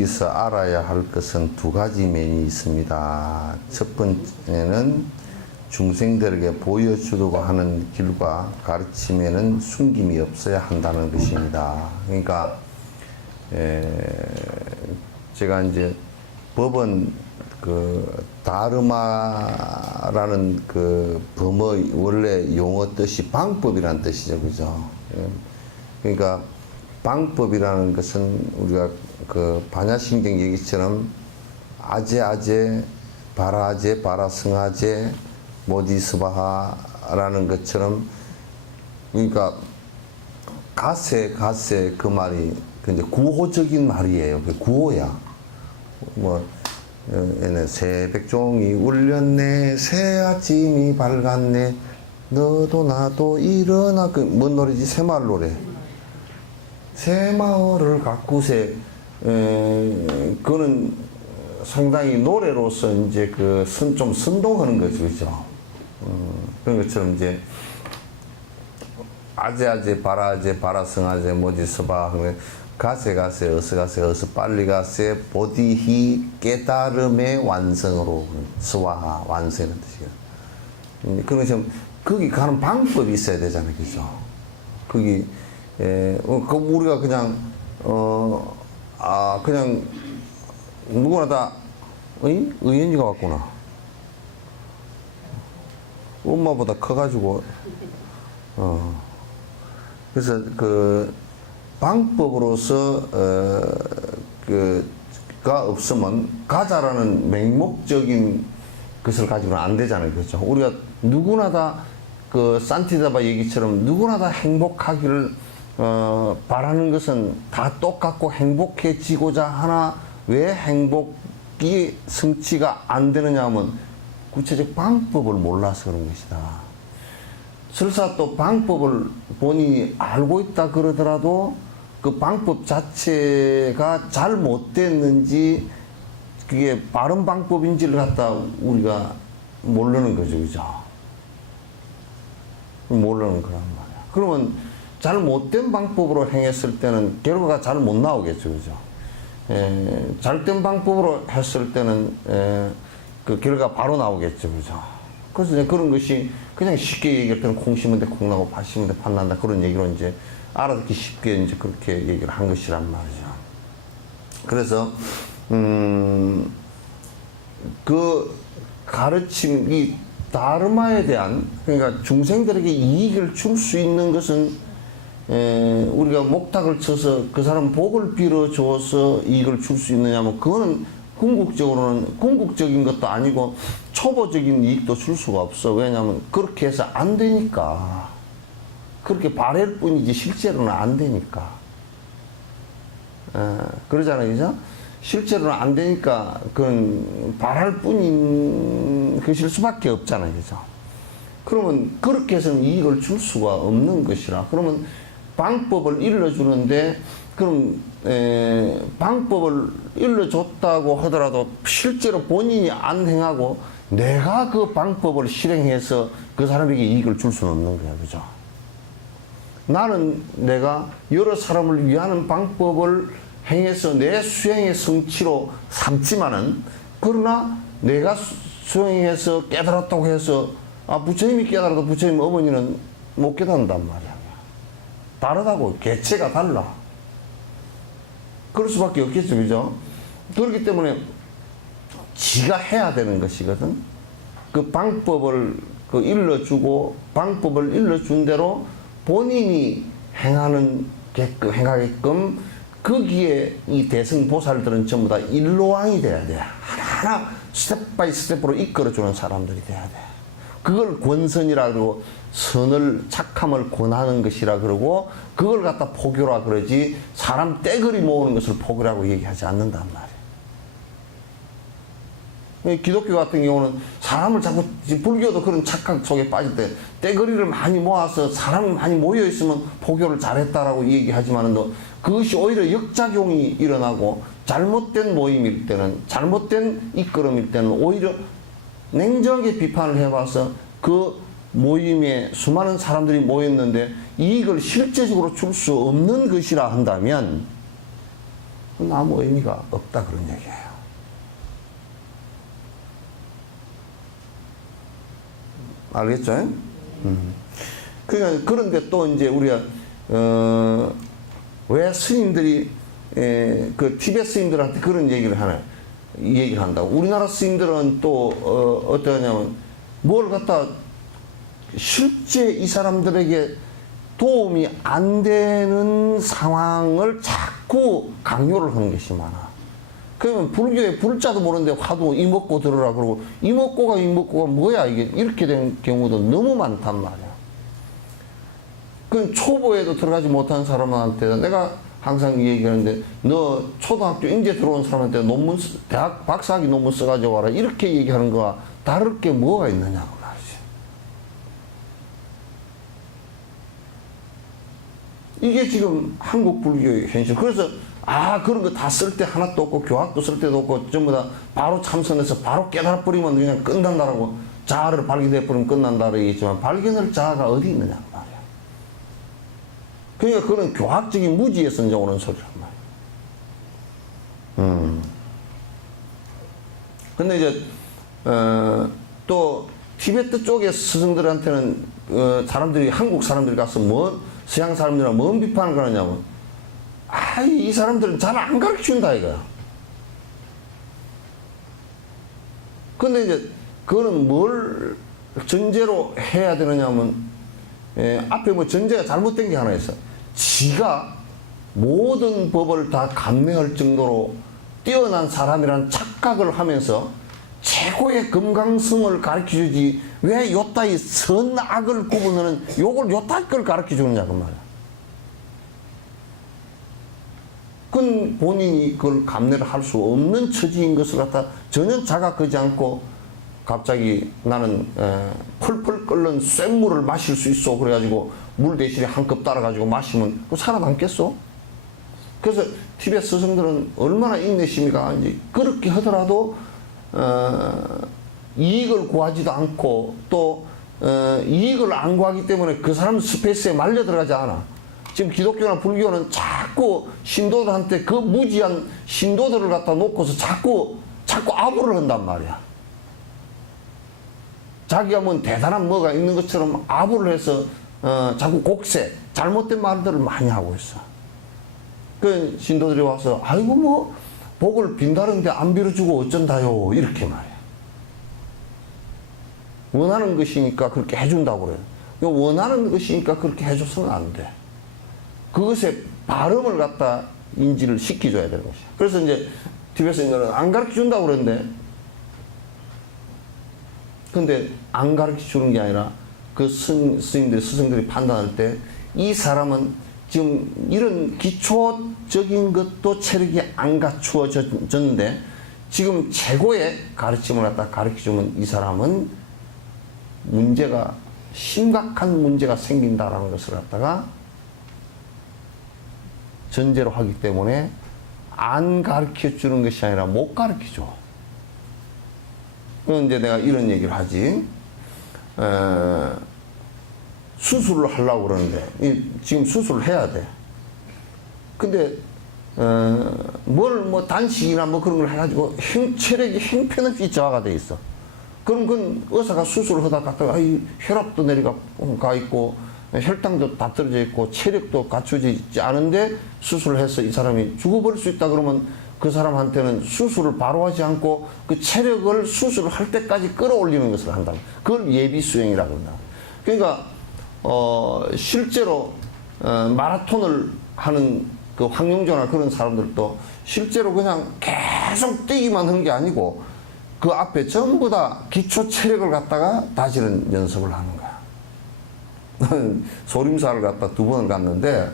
여기서 알아야 할 것은 두 가지 면이 있습니다. 첫 번째는 중생들에게 보여주려고 하는 길과 가르침에는 숨김이 없어야 한다는 것입니다. 그러니까 제가 이제 법은 그 다르마라는 그 범의 원래 용어 뜻이 방법이라는 뜻이죠, 그죠? 그러니까 방법이라는 것은 우리가 그 반야신경 얘기처럼 아제 바라제 바라승하제 모디스바하라는 것처럼, 그러니까 가세 그 말이 근데 구호적인 말이에요. 그 구호야. 뭐 얘네 새백종이 울렸네, 새 아침이 밝았네, 너도 나도 일어나. 그 뭔 노래지? 새마을 노래. 새마을을 가꾸세. 그거는 상당히 노래로서 이제 그 좀 선동하는 거죠, 그죠? 그런 것처럼 이제 아제 바라제 바라승하제 모지서바 가세 어서 빨리 가세 보디히 깨달음의 완성으로 스와하 완성이라는 뜻이에요. 그런 것처럼 거기 가는 방법이 있어야 되잖아요, 그죠? 거기 우리가 그냥 그냥 누구나 다 의연이가 왔구나. 엄마보다 커가지고 그래서 그 방법으로서 그가 없으면 가자라는 맹목적인 것을 가지고는 안 되잖아요, 그렇죠? 우리가 누구나 다 그 산티다바 얘기처럼 누구나 다 행복하기를 바라는 것은 다 똑같고 행복해지고자 하나 왜 행복이 성취가 안 되느냐 하면 구체적 방법을 몰라서 그런 것이다. 설사 또 방법을 본인이 알고 있다 그러더라도 그 방법 자체가 잘못됐는지 그게 바른 방법인지를 갖다 우리가 모르는 거죠, 그죠? 모르는 거란 말이야. 그러면 잘못된 방법으로 행했을 때는 결과가 잘 못 나오겠죠, 그죠? 잘된 방법으로 했을 때는 그 결과가 바로 나오겠죠, 그죠? 그래서 이제 그런 것이 그냥 쉽게 얘기할 때는 콩 심은 데 콩 나고 팥 심은 데 팥 난다, 그런 얘기로 이제 알아듣기 쉽게 이제 그렇게 얘기를 한 것이란 말이죠. 그래서 그 가르침이 다르마에 대한, 그러니까 중생들에게 이익을 줄 수 있는 것은 우리가 목탁을 쳐서 그 사람 복을 빌어줘서 이익을 줄 수 있느냐면 그거는 궁극적으로는 궁극적인 것도 아니고 초보적인 이익도 줄 수가 없어. 왜냐하면 그렇게 해서 안 되니까. 그렇게 바랄 뿐이지 실제로는 안 되니까. 그러잖아요, 그죠? 실제로는 안 되니까 그건 바랄 뿐인 것일 수밖에 없잖아요, 그죠? 그러면 그렇게 해서는 이익을 줄 수가 없는 것이라. 그러면 방법을 일러주는데, 그럼 방법을 일러줬다고 하더라도 실제로 본인이 안 행하고 내가 그 방법을 실행해서 그 사람에게 이익을 줄 수는 없는 거야, 그죠? 나는 내가 여러 사람을 위하는 방법을 행해서 내 수행의 성취로 삼지만은, 그러나 내가 수행해서 깨달았다고 해서 부처님이 깨달아도 부처님 어머니는 못 깨닫는단 말이야. 다르다고. 개체가 달라. 그럴 수밖에 없겠죠, 그죠? 그렇기 때문에 지가 해야 되는 것이거든. 그 방법을 일러주고 방법을 일러준 대로 본인이 행하게끔 거기에 이 대승보살들은 전부 다 일로왕이 돼야 돼. 하나하나 스텝 바이 스텝으로 이끌어주는 사람들이 돼야 돼. 그걸 권선이라 그러고, 선을, 착함을 권하는 것이라 그러고, 그걸 갖다 포교라 그러지, 사람 떼거리 모으는 것을 포교라고 얘기하지 않는단 말이에요. 기독교 같은 경우는 사람을 자꾸, 불교도 그런 착각 속에 빠질 때 떼거리를 많이 모아서 사람이 많이 모여있으면 포교를 잘했다라고 얘기하지만은 그것이 오히려 역작용이 일어나고, 잘못된 모임일 때는, 잘못된 이끌음일 때는 오히려 냉정하게 비판을 해봐서 그 모임에 수많은 사람들이 모였는데 이익을 실제적으로 줄 수 없는 것이라 한다면 그건 아무 의미가 없다 그런 얘기예요. 알겠죠? 그러니까 그런데 또 이제 우리가 왜 스님들이 그 티베트 스님들한테 그런 얘기를 하나요? 이 얘기를 한다고. 우리나라 스님들은 또 어떠냐면 뭘 갖다 실제 이 사람들에게 도움이 안 되는 상황을 자꾸 강요를 하는 것이 많아. 그러면 불교에 불자도 모르는데 화두 이먹고 들으라 그러고 이먹고가 뭐야 이게 이렇게 된 경우도 너무 많단 말이야. 그 초보에도 들어가지 못한 사람한테 내가 항상 얘기하는데 너 초등학교 인제 들어온 사람한테 논문 대학 박사학위 논문 써가지고 와라 이렇게 얘기하는 거와 다를 게 뭐가 있느냐고 말이지. 이게 지금 한국 불교의 현실. 그래서 그런 거 다 쓸 때 하나도 없고 교학도 쓸 때도 없고 전부 다 바로 참선해서 바로 깨달아버리면 그냥 끝난다라고 자아를 발견해버리면 끝난다라고 얘기했지만 발견할 자아가 어디 있느냐고 말이야. 그러니까 그런 교학적인 무지에서 이제 오는 소리란 말이야. 근데 이제 또 티베트 쪽의 스승들한테는 사람들이 한국 사람들이 가서 서양 사람들이랑 뭔 비판을 하느냐면 이 사람들은 잘 안 가르쳐준다 이거야. 근데 이제 그거는 뭘 전제로 해야 되느냐면 앞에 뭐 전제가 잘못된 게 하나 있어. 지가 모든 법을 다 감내할 정도로 뛰어난 사람이란 착각을 하면서 최고의 금강성을 가르쳐주지 왜 요따위 선악을 구분하는 요걸 요따위 걸 가르쳐주느냐고 말이야. 그건 본인이 그걸 감내를 할 수 없는 처지인 것을 갖다 전혀 자각하지 않고 갑자기 나는 펄펄 끓는 쇳물을 마실 수 있어 그래가지고 물 대신에 한 컵 따라가지고 마시면 그 살아남겠어? 그래서 티베트 스승들은 얼마나 인내심이 강한지 그렇게 하더라도 이익을 구하지도 않고 또 이익을 안 구하기 때문에 그 사람 스페이스에 말려 들어가지 않아. 지금 기독교나 불교는 자꾸 신도들한테 그 무지한 신도들을 갖다 놓고서 자꾸 아부를 한단 말이야. 자기가 뭐 대단한 뭐가 있는 것처럼 아부를 해서 자꾸 곡세 잘못된 말들을 많이 하고 있어. 그 신도들이 와서 아이고 뭐 복을 빈다는데 안 빌어주고 어쩐다요 이렇게 말이야. 원하는 것이니까 그렇게 해준다고 그래요. 원하는 것이니까 그렇게 해줘서는 안 돼. 그것의 발음을 갖다 인지를 시켜줘야 되는 것이야. 그래서 이제 티베트인들은 안 가르쳐 준다고 그러는데 근데 안 가르쳐 주는 게 아니라 그 스승들이 판단할 때 이 사람은 지금 이런 기초적인 것도 체력이 안 갖추어졌는데 지금 최고의 가르침을 갖다 가르쳐 주면 이 사람은 심각한 문제가 생긴다라는 것을 갖다가 전제로 하기 때문에 안 가르쳐 주는 것이 아니라 못 가르쳐 줘. 그런데 내가 이런 얘기를 하지. 수술을 하려고 그러는데 지금 수술을 해야 돼. 근데 뭐 단식이나 뭐 그런 걸 해가지고 체력이 형편없이 저하가 돼 있어. 그럼 그 의사가 수술을 하다 갔다가 혈압도 내려가 있고 혈당도 다 떨어져 있고 체력도 갖추지 있지 않은데 수술을 해서 이 사람이 죽어버릴 수 있다 그러면 그 사람한테는 수술을 바로 하지 않고 그 체력을 수술을 할 때까지 끌어올리는 것을 한다. 그걸 예비수행이라고 한다. 그러니까 실제로 마라톤을 하는 그 황룡조나 그런 사람들도 실제로 그냥 계속 뛰기만 하는 게 아니고 그 앞에 전부 다 기초 체력을 갖다가 다지는 연습을 하는 거야. 소림사를 갖다 2번을 갔는데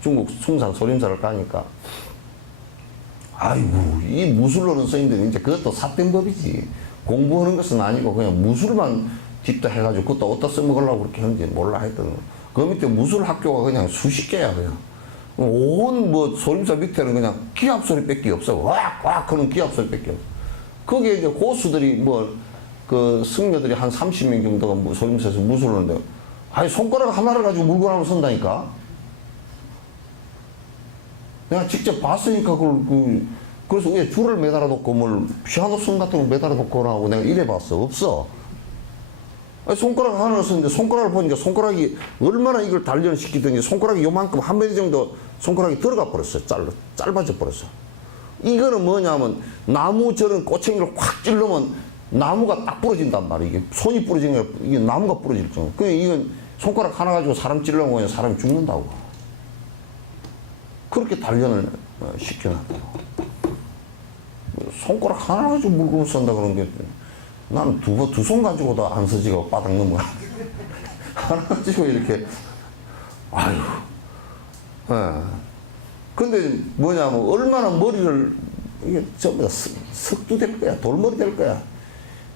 중국 숭산 소림사를 가니까 아이고 이 무술로는 스님들이 이제 그것도 삿된 법이지. 공부하는 것은 아니고 그냥 무술만 딥다 해가지고 그것도 어디다 써먹으려고 그렇게 하는지 몰라 하여튼 그 밑에 무술 학교가 그냥 수십 개야 그냥. 온 소림사 밑에는 그냥 기합 소리밖에 없어. 왁왁 하는 기합 소리밖에 없어. 거기에 이제 고수들이 그 승려들이 한 30명 정도가 소림사에서 무술을 하는데 손가락 하나를 가지고 물고 나면 선다니까. 내가 직접 봤으니까 그래서 왜 줄을 매달아 놓고 뭘 피아노 선 같은 거 매달아 놓고 하고 내가 이래 봤어. 없어. 아니, 손가락 하나 썼는데 손가락을 보니까 손가락이 얼마나 이걸 단련시키더니 손가락이 요만큼 한 마디 정도 손가락이 들어가 버렸어. 짧아져 버렸어. 이거는 뭐냐면 나무 저런 꼬챙이를 확 찔르면 나무가 딱 부러진단 말이야. 이게 손이 부러진 게 이게 나무가 부러질 정도. 그냥 이건 손가락 하나 가지고 사람 찔러면 그냥 사람이 죽는다고. 그렇게 단련을 시켜놨다고. 손가락 하나 가지고 물건을 쓴다 그런 게 나는 두 손 가지고도 안 서지가 바닥 넘어가. 하나 가지고 이렇게 아유. 예. 근데 뭐냐면 얼마나 머리를 이게 전부 다 석두 될 거야. 돌머리 될 거야.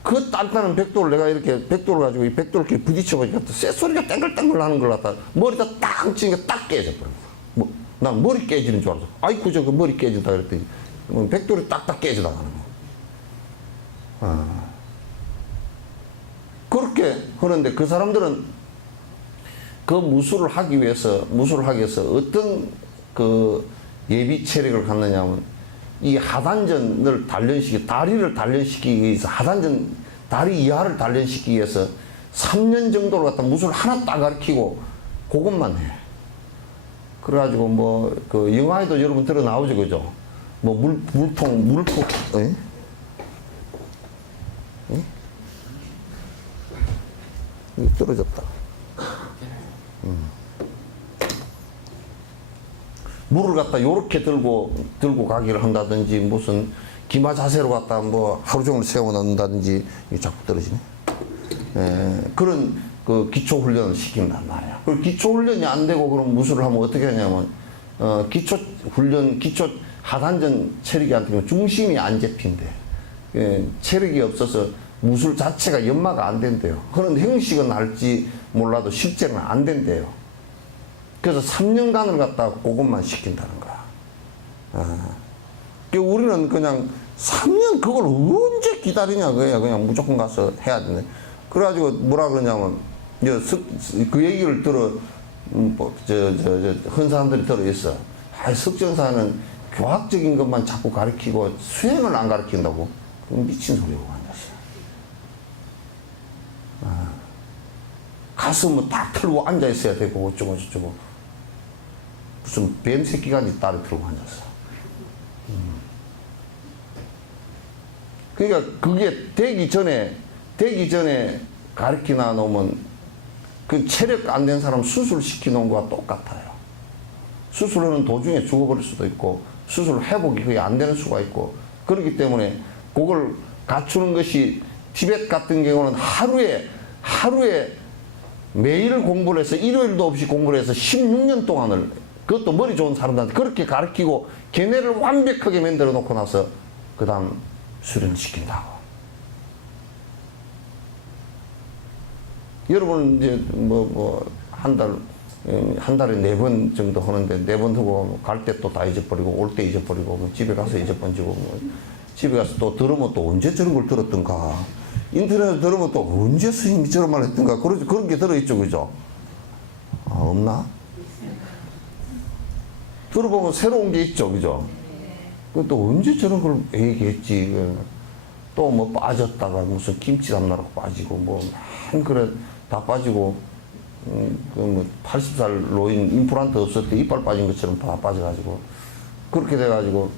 그 단단한 백돌을 내가 이렇게 백돌을 가지고 이 백돌을 이렇게 부딪혀보니까 쇳소리가 땡글땡글 나는 걸 갖다 머리다 딱 치니까 딱 깨져버려. 난 머리 깨지는 줄 알았어. 아이쿠 저거 머리 깨진다 그랬더니 백돌이 딱딱 깨져나가는 거야. 그렇게 하는데 그 사람들은 그 무술을 하기 위해서 어떤 그 예비 체력을 갖느냐면 이 하단전을 다리를 단련시키기 위해서 다리 이하를 단련시키기 위해서 3년 정도를 갖다 무술 하나 딱 가르치고 그것만 해. 그래가지고 뭐 그 영화에도 여러분 들어 나오죠, 그죠? 뭐 물통, 에? 에? 이거 떨어졌다. 물을 갖다 요렇게 들고 가기를 한다든지 무슨 기마 자세로 갖다 뭐 하루 종일 세워 놓는다든지 이게 자꾸 떨어지네. 그런 그 기초 훈련을 시킨단 말이야. 그 기초 훈련이 안 되고 그럼 무술을 하면 어떻게 하냐면 기초 하단전 체력이 안 되면 중심이 안 잡힌대. 체력이 없어서 무술 자체가 연마가 안 된대요. 그런 형식은 할지 몰라도 실제는 안 된대요. 그래서 3년간을 갖다가 그것만 시킨다는 거야. 우리는 그냥 3년 그걸 언제 기다리냐 그야. 그냥 무조건 가서 해야 되네. 그래가지고 뭐라 그러냐면 그 얘기를 들어 헌 사람들이 들어 있어. 석전사는 교학적인 것만 자꾸 가르치고 수행을 안 가르친다고. 그건 미친 소리고 앉았어. 가슴을 딱 틀고 앉아 있어야 되고 어쩌고 저쩌고 무슨 뱀 새끼까지 따로 틀고 앉았어. 그러니까 그게 되기 전에 가르치나 놓으면 그 체력 안 된 사람 수술 시켜 놓은 거와 똑같아요. 수술하는 도중에 죽어버릴 수도 있고 수술 회복이 거의 안 되는 수가 있고 그렇기 때문에 그걸 갖추는 것이 티벳 같은 경우는 하루에 매일 공부를 해서 일요일도 없이 공부를 해서 16년 동안을 그것도 머리 좋은 사람들한테 그렇게 가르치고 걔네를 완벽하게 만들어 놓고 나서 그 다음 수련시킨다고. 여러분은 이제 한 달에 4번 정도 하는데 4번 하고 갈 때 또 다 잊어버리고 올 때 잊어버리고 집에 가서 잊어버리고 집에 가서 또 들으면 또 언제 저런 걸 들었던가 인터넷에서 들으면 또 언제 스님이 저런 말 했던가 그런 게 들어있죠, 그죠? 없나? 들어보면 새로운 게 있죠, 그죠? 또 언제 저런 걸 얘기했지? 또 뭐 빠졌다가 무슨 김치 담나라고 빠지고 그래 다 빠지고 그 80살 노인 임플란트 없을 때 이빨 빠진 것처럼 다 빠져가지고 그렇게 돼가지고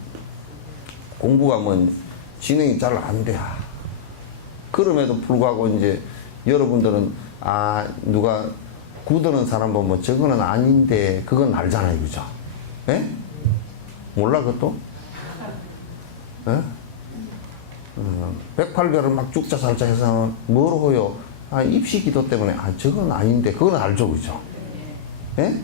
공부가 진행이 잘 안 돼. 그럼에도 불구하고 이제 여러분들은 누가 구드는 사람 보면 저거는 아닌데 그건 알잖아요, 그죠? 예? 몰라 그것도? 예? 108별을 막 죽자 살자 해서 뭐로요? 입시 기도 때문에 저건 아닌데 그건 알죠, 그죠? 예?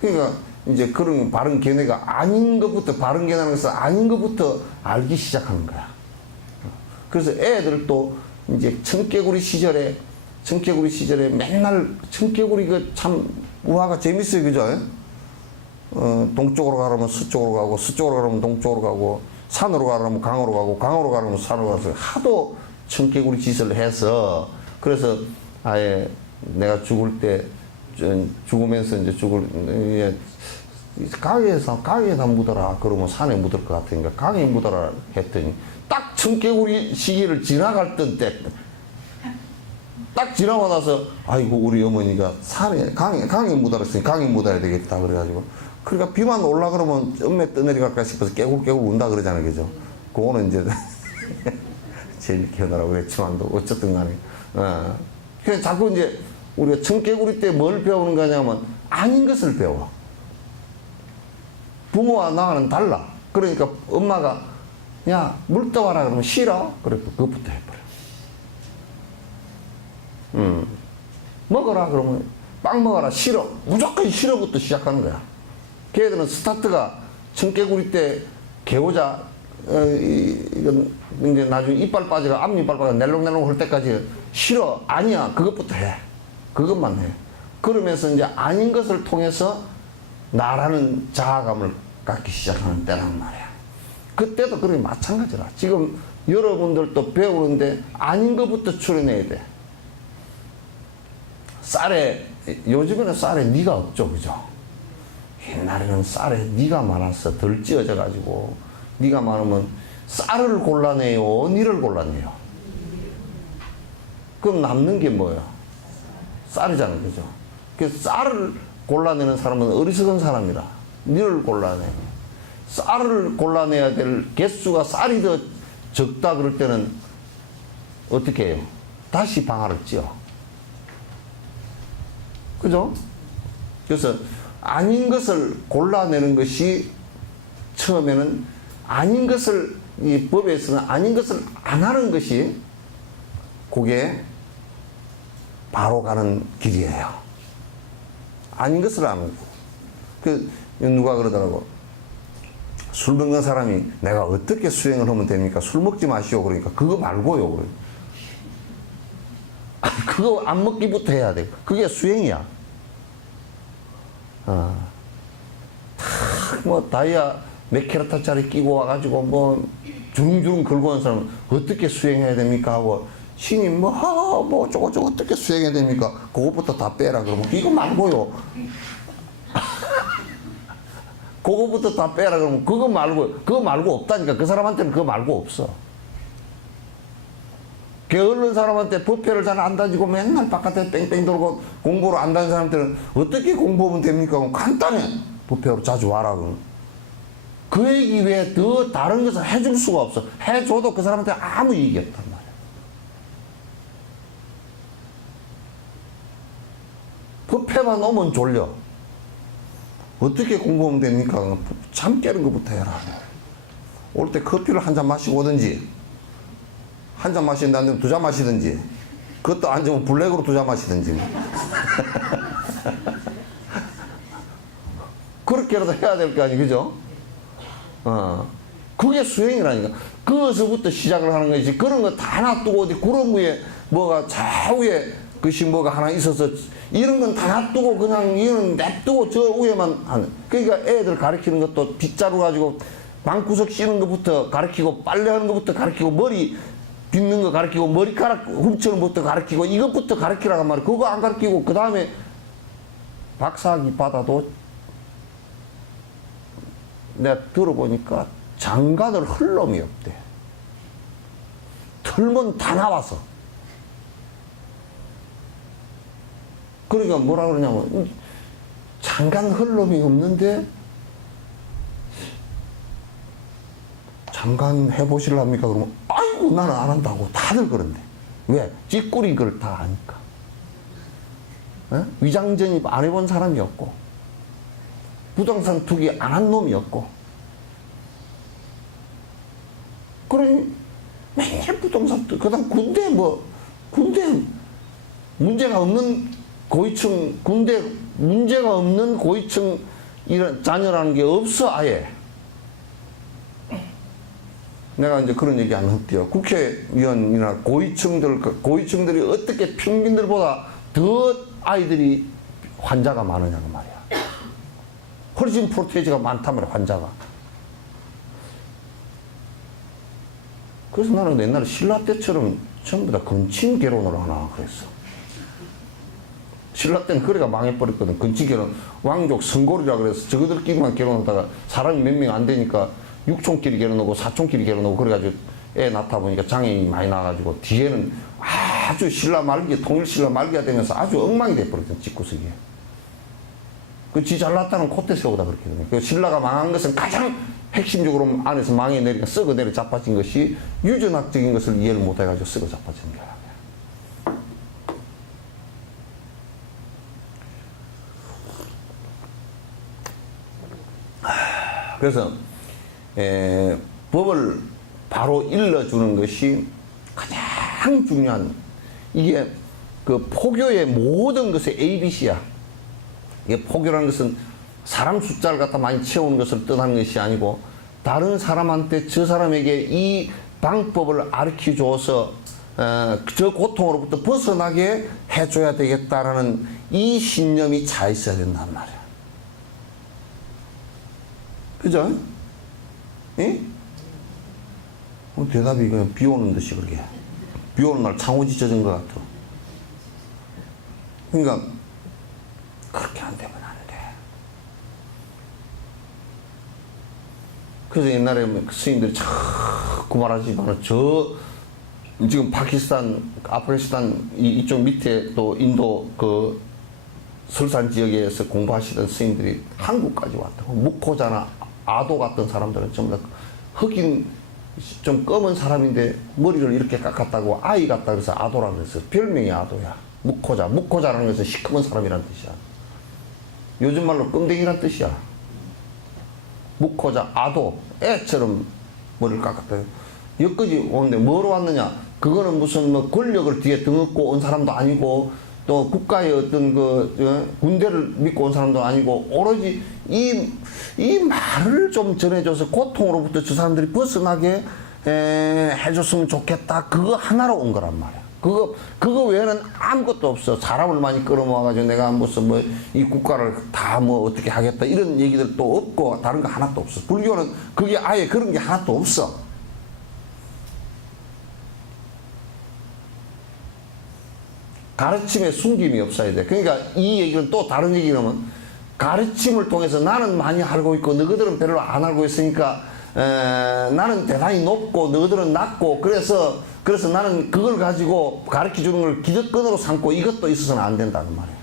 그러니까 이제 그런 바른 견해가 아닌 것부터 바른 견해라는 것은 아닌 것부터 알기 시작하는 거야. 그래서 애들도 이제 청개구리 시절에 맨날 청개구리 참 우화가 재밌어요, 그죠? 동쪽으로 가려면 서쪽으로 가고 서쪽으로 가려면 동쪽으로 가고 산으로 가려면 강으로 가고 강으로 가려면 산으로 가서 하도 청개구리 짓을 해서 그래서 아예 내가 죽을 때 죽으면서 이제 강에다 묻어라. 그러면 산에 묻을 것 같으니까 강에 묻어라 했더니 딱 청개구리 시기를 지나갈 때 딱 지나고 나서 아이고 우리 어머니가 강에 묻어랐으니 강에 묻어야 되겠다 그래가지고 그러니까 비만 올라 그러면 엄매 떠내려갈까 싶어서 깨굴깨굴 운다 그러잖아요. 그죠? 그거는 이제 재밌게 하느라고 그랬지만도 어쨌든 간에 그래서 자꾸 이제 우리가 청개구리 때 뭘 배우는 거냐면 아닌 것을 배워. 부모와 나와는 달라. 그러니까 엄마가 야 물 떠와라 그러면 싫어. 그래 그것부터 해버려. 먹어라 그러면 빵 먹어라 싫어. 무조건 싫어부터 시작하는 거야. 걔들은 스타트가 청개구리 때 개오자 이건 이제 나중에 이빨 빠지가 앞니빨 빠지가 낼롱낼롱 할 때까지 싫어 아니야 그것부터 해. 그것만 해. 그러면서 이제 아닌 것을 통해서 나라는 자아감을 갖기 시작하는 때란 말이야. 그때도 그렇게 마찬가지라. 지금 여러분들도 배우는데 아닌 것부터 추려내야 돼. 쌀에 요즘에는 쌀에 니가 없죠. 그죠? 옛날에는 쌀에 니가 많아서 덜 찌어져 가지고 니가 많으면 쌀을 골라내요 니를 골라내요. 그럼 남는 게 뭐예요? 쌀이잖아요. 그죠? 그래서 쌀을 골라내는 사람은 어리석은 사람이라 니를 골라내. 쌀을 골라내야 될 개수가 쌀이 더 적다 그럴 때는 어떻게 해요? 다시 방아를 찧어. 그죠? 그래서 아닌 것을 골라내는 것이 처음에는 아닌 것을 이 법에서는 아닌 것을 안 하는 것이 그게 바로 가는 길이에요. 아닌 것을 안 하고. 그 누가 그러더라고. 술 먹는 사람이 내가 어떻게 수행을 하면 됩니까? 술 먹지 마시오. 그러니까 그거 말고요. 그거 안 먹기부터 해야 돼. 그게 수행이야. 뭐 다이아 몇 캐럿짜리 끼고 와가지고 뭐 주릉주릉 걸고 온 사람은 어떻게 수행해야 됩니까? 하고 신임 뭐 저거 어떻게 수행해야 됩니까? 그것부터 다 빼라 그러면 이거 말고요. 그거부터 다 빼라 그러면 그거 말고 없다니까. 그 사람한테는 그거 말고 없어. 게으른 사람한테 법회를 잘 안 다니고 맨날 바깥에 뺑뺑 돌고 공부를 안 다니는 사람들은 어떻게 공부하면 됩니까? 간단해. 법회로 자주 와라. 그 얘기 외에 더 다른 것을 해줄 수가 없어. 해줘도 그 사람한테 아무 이익이 없단 말이야. 법회만 오면 졸려. 어떻게 공부하면 됩니까? 잠 깨는 것부터 해라. 올 때 커피를 한 잔 마시고 오든지 한 잔 마시는데 안 되면 두 잔 마시든지 그것도 안 되면 블랙으로 두 잔 마시든지 그렇게라도 해야 될 거 아니에요. 그죠? 그게 수행이라니까. 그것부터 시작을 하는 거지. 그런 거 다 놔두고 어디 구름 위에 뭐가 좌우에 그것이 뭐가 하나 있어서 이런 건 다 놔두고 그냥 이거는 냅두고 저 위에만 하는. 그러니까 애들 가르치는 것도 빗자루 가지고 방구석 씌는 것부터 가르치고 빨래하는 것부터 가르치고 머리 빗는 거 가르치고 머리카락 훔치는 것부터 가르치고 이것부터 가르치라고 말이야. 그거 안 가르치고 그 다음에 박사학위 받아도 내가 들어보니까 장가들 흘 놈이 없대. 틀면 다 나와서. 그러니까 뭐라 그러냐면 장관 흘 놈이 없는데 장관 해보실랍니까? 그러면 아이고 나는 안 한다고 다들 그런데. 왜? 찌꾸린 걸 다 아니까. 에? 위장전입 안 해본 사람이 없고 부동산 투기 안 한 놈이 없고 그러니 맨날 부동산 투기 그다음 군대 문제가 없는 고위층 군대 문제가 없는 고위층 이런 자녀라는 게 없어 아예. 내가 이제 그런 얘기 안 할게요. 국회의원이나 고위층들이 어떻게 평균들보다 더 아이들이 환자가 많으냐고 말이야. 허리진 프로테이즈가 많단 말이야, 환자가. 그래서 나는 옛날에 신라 때처럼 전부 다 근친 개론을 하나 그랬어. 신라 때는 그래가 망해버렸거든. 건치결혼, 왕족 성골이라 그래서 저거들끼리만 결혼하다가 사람이 몇 명 안 되니까 육촌끼리 결혼하고 사촌끼리 결혼하고 그래가지고 애 낳다 보니까 장애인이 많이 나가지고 뒤에는 아주 신라 말기, 통일 신라 말기가 되면서 아주 엉망이 돼버렸던 집구석이. 그 지 잘났다는 콧대 세우다 그렇게 되는. 그 신라가 망한 것은 가장 핵심적으로 안에서 망해 내리니까 썩어 내려 자빠진 것이 유전학적인 것을 이해를 못해가지고 썩어 자빠진 거야. 그래서 법을 바로 일러주는 것이 가장 중요한, 이게 그 포교의 모든 것의 ABC야. 이게 포교라는 것은 사람 숫자를 갖다 많이 채우는 것을 뜻하는 것이 아니고, 다른 사람한테 저 사람에게 이 방법을 가르쳐 줘서 저 고통으로부터 벗어나게 해줘야 되겠다라는 이 신념이 차 있어야 된단 말이야. 그죠? 예? 대답이 그냥 비 오는 듯이 그렇게. 비 오는 날 창호지 젖은 것 같아. 그러니까, 그렇게 안 되면 안 돼. 그래서 옛날에 스님들이 자꾸 말하지만, 지금 파키스탄, 아프가니스탄 이쪽 밑에 또 인도 그 설산 지역에서 공부하시던 스님들이 한국까지 왔다고. 묵호자나 아도 같은 사람들은 전부 다 흑인 좀 검은 사람인데 머리를 이렇게 깎았다고 아이 같다 그래서 아도라 그랬어. 별명이 아도야. 묵호자. 묵호자라는 것은 시커먼 사람이란 뜻이야. 요즘 말로 끔댕이란 뜻이야. 묵호자, 아도, 애처럼 머리를 깎았다. 여기까지 오는데 뭐로 왔느냐? 그거는 무슨 뭐 권력을 뒤에 등업고 온 사람도 아니고, 또 국가의 어떤 군대를 믿고 온 사람도 아니고, 오로지 이 말을 좀 전해줘서 고통으로부터 저 사람들이 벗어나게 해줬으면 좋겠다. 그거 하나로 온 거란 말이야. 그거 외에는 아무것도 없어. 사람을 많이 끌어모아가지고 내가 무슨 뭐 이 국가를 다 뭐 어떻게 하겠다. 이런 얘기들도 없고, 다른 거 하나도 없어. 불교는 그게 아예 그런 게 하나도 없어. 가르침에 숨김이 없어야 돼. 그러니까 이 얘기는 또 다른 얘기는, 가르침을 통해서 나는 많이 알고 있고 너희들은 별로 안 알고 있으니까 나는 대단히 높고 너희들은 낮고, 그래서 나는 그걸 가지고 가르쳐 주는 걸 기득권으로 삼고 이것도 있어서는 안 된다는 말이에요.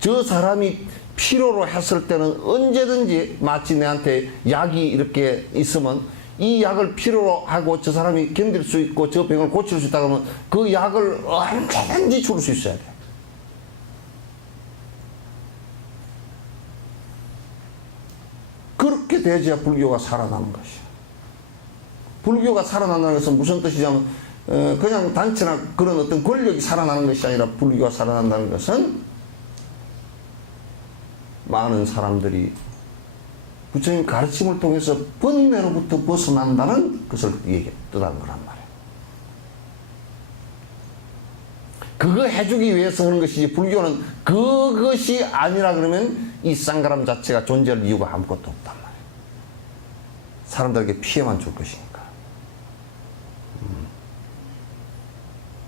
저 사람이 필요로 했을 때는 언제든지, 마치 내한테 약이 이렇게 있으면 이 약을 필요로 하고 저 사람이 견딜 수 있고 저 병을 고칠 수 있다 그러면 그 약을 언제든지 줄 수 있어야 돼. 그렇게 돼야지야 불교가 살아나는 것이야. 불교가 살아난다는 것은 무슨 뜻이냐면, 그냥 단체나 그런 어떤 권력이 살아나는 것이 아니라, 불교가 살아난다는 것은 많은 사람들이 부처님 가르침을 통해서 번뇌로부터 벗어난다는 것을 뜻하는 거란 말이에요. 그거 해주기 위해서 하는 것이지, 불교는 그것이 아니라 그러면 이 쌍가람 자체가 존재할 이유가 아무것도 없단 말이에요. 사람들에게 피해만 줄 것이니까.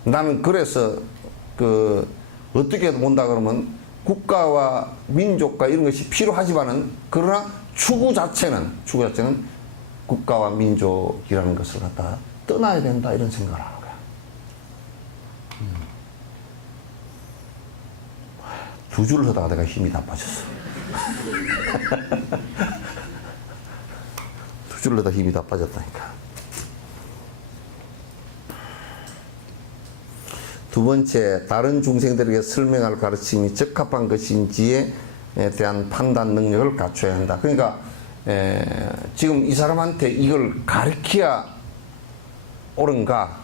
나는 그래서 어떻게 본다 그러면 국가와 민족과 이런 것이 필요하지만은, 그러나 추구 자체는 국가와 민족이라는 것을 갖다 떠나야 된다, 이런 생각을 하는 거야. 두 줄을 하다가 내가 힘이 다 빠졌어. 두 줄을 하다가 힘이 다 빠졌다니까. 두 번째, 다른 중생들에게 설명할 가르침이 적합한 것인지에 대한 판단 능력을 갖춰야 한다. 그러니까 지금 이 사람한테 이걸 가르쳐야 옳은가?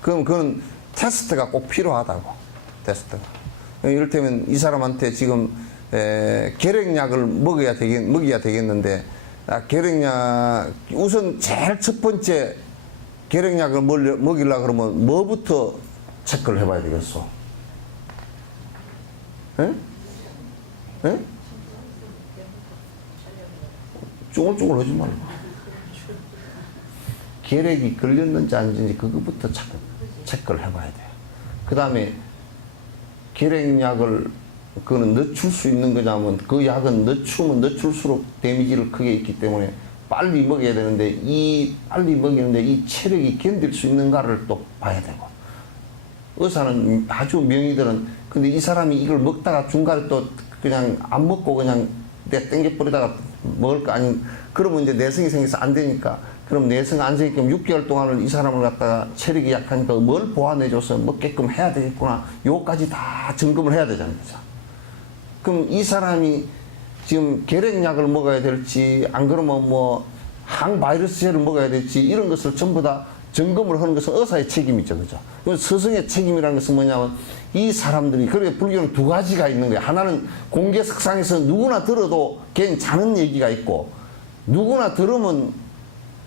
그럼 그건 테스트가 꼭 필요하다고. 테스트가. 이를테면 이 사람한테 지금 결핵약을 먹여야 되겠는데, 결핵약, 우선 제일 첫 번째 결핵약을 먹이려고 그러면 뭐부터 체크를 해봐야 되겠어? 에? 에? 쭈글쭈글 하지 말고. 결핵이 걸렸는지 아닌지 그거부터 체크를 해봐야 돼요. 그 다음에 결핵약을 그거는 늦출 수 있는 거냐면 그 약은 늦추면 늦출수록 데미지를 크게 있기 때문에 빨리 먹여야 되는데 이 빨리 먹이는데 이 체력이 견딜 수 있는가를 또 봐야 되고 의사는 아주 명의들은 근데 이 사람이 이걸 먹다가 중간에 또 그냥 안 먹고 그냥 내 땡겨버리다가 먹을 거 아닌 그러면 이제 내성이 생겨서 안 되니까 그럼 내성 안 생기면 6개월 동안을 이 사람을 갖다가 체력이 약하니까 뭘 보완해줘서 먹게끔 해야 되겠구나 요까지 다 점검을 해야 되잖아요. 그럼 이 사람이 지금 결핵약을 먹어야 될지 안 그러면 뭐 항바이러스제를 먹어야 될지 이런 것을 전부 다 점검을 하는 것은 의사의 책임이죠. 그죠? 스승의 책임이라는 것은 뭐냐면 이 사람들이 그렇게 불교는 두 가지가 있는 거예요. 하나는 공개석상에서 누구나 들어도 괜찮은 얘기가 있고 누구나 들으면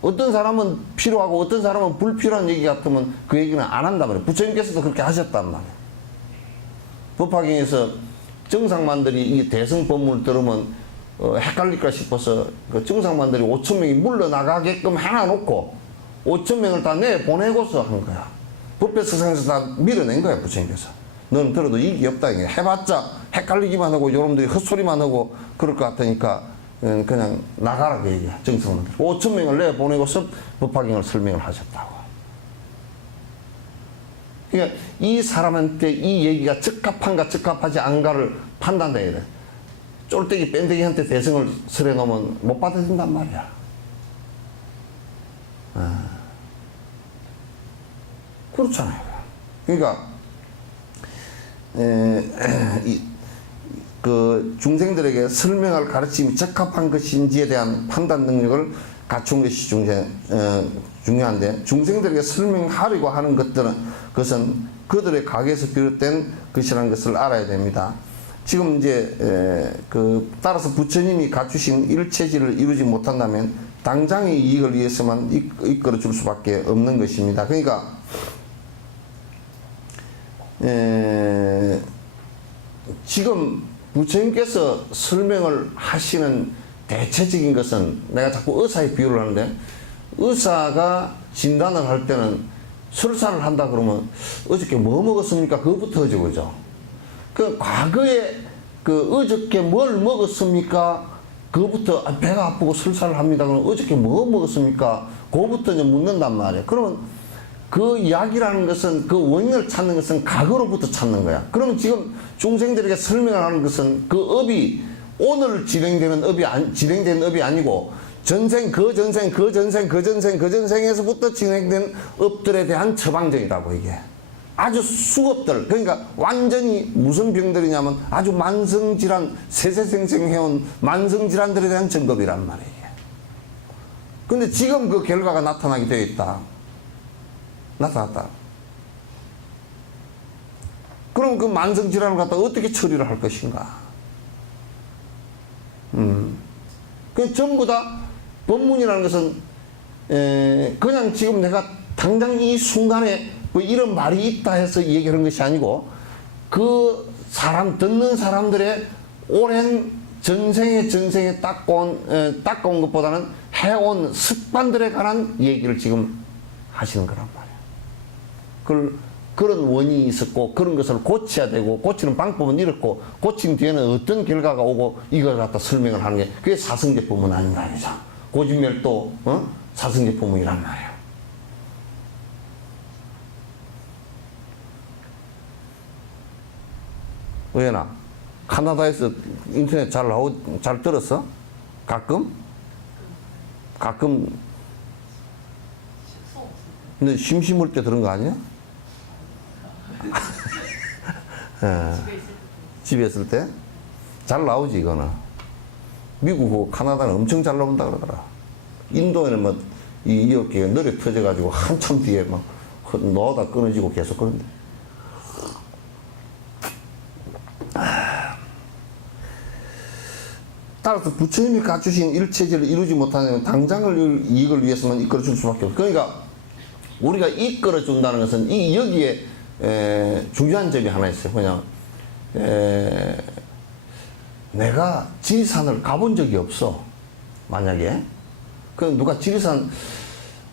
어떤 사람은 필요하고 어떤 사람은 불필요한 얘기 같으면 그 얘기는 안 한단 말이에요. 부처님께서도 그렇게 하셨단 말이에요. 법화경에서 정상만들이 이 대승법문을 들으면 헷갈릴까 싶어서 그 정상만들이 5,000명이 물러나가게끔 해놔놓고 5,000명을 다 내보내고서 한 거야. 법배석상에서 다 밀어낸 거야, 부처님께서. 너는 들어도 이익이 없다. 이게 해봤자 헷갈리기만 하고 여러분들이 헛소리만 하고 그럴 것 같으니까 그냥 나가라 그 얘기야. 정상만들 5,000명을 내보내고서 법화경을 설명을 하셨다고. 그러니까 이 사람한테 이 얘기가 적합한가 적합하지 않은가를 판단해야 돼. 쫄대기 뺀대기한테 대성을 설해 놓으면 못 받아준단 말이야. 그렇잖아요. 그러니까 그 중생들에게 설명할 가르침이 적합한 것인지에 대한 판단 능력을 갖춘 것이 중요한데 중생들에게 설명하려고 하는 그것은 그들의 각에서 비롯된 것이라는 것을 알아야 됩니다. 지금 이제 따라서 부처님이 갖추신 일체질을 이루지 못한다면 당장의 이익을 위해서만 이끌어 줄 수밖에 없는 것입니다. 그러니까 지금 부처님께서 설명을 하시는 대체적인 것은 내가 자꾸 의사의 비유를 하는데 의사가 진단을 할 때는 설사를 한다 그러면 어저께 뭐 먹었습니까? 그것부터 하죠, 그죠? 그 과거에 그 어저께 뭘 먹었습니까? 그것부터 배가 아프고 설사를 합니다. 그러면 어저께 뭐 먹었습니까? 그것부터 이제 묻는단 말이에요. 그러면 그 약이라는 것은 그 원인을 찾는 것은 과거로부터 찾는 거야. 그러면 지금 중생들에게 설명을 하는 것은 그 업이 오늘 진행되는 업이 아니고 전생, 그 전생, 그 전생, 그 전생, 그 전생에서부터 진행된 업들에 대한 처방전이라고 이게. 아주 수업들, 그러니까 완전히 무슨 병들이냐면 아주 만성질환, 세세생생 해온 만성질환들에 대한 점검이란 말이에요. 근데 지금 그 결과가 나타나게 되어 있다. 나타났다. 그럼 그 만성질환을 갖다가 어떻게 처리를 할 것인가? 그 전부 다 법문이라는 것은 그냥 지금 내가 당장 이 순간에 뭐 이런 말이 있다 해서 얘기하는 것이 아니고 그 사람 듣는 사람들의 오랜 전생에 닦아온 것보다는 해온 습관들에 관한 얘기를 지금 하시는 거란 말이에요. 그런 원인이 있었고 그런 것을 고쳐야 되고 고치는 방법은 이렇고 고친 뒤에는 어떤 결과가 오고 이걸 갖다 설명을 하는 게 그게 사성제법문 아닌가 아니죠. 고진멸도 사성제법문이란 말이에요. 왜나 카나다에서 인터넷 잘 들었어? 가끔 근데 심심할 때 들은 거 아니야? 집에 있을 때? 잘 나오지 이거는. 미국, 카나다는 엄청 잘 나온다 그러더라. 인도에는 뭐 이 어깨가 너리 터져가지고 한참 뒤에 막 넣어다 끊어지고 계속 그런데. 따라서 부처님이 갖추신 일체질을 이루지 못하면 당장을 이익을 위해서만 이끌어줄 수밖에 없어. 그러니까 우리가 이끌어준다는 것은 여기에 중요한 점이 하나 있어요. 그냥 내가 지리산을 가본 적이 없어. 만약에 그 누가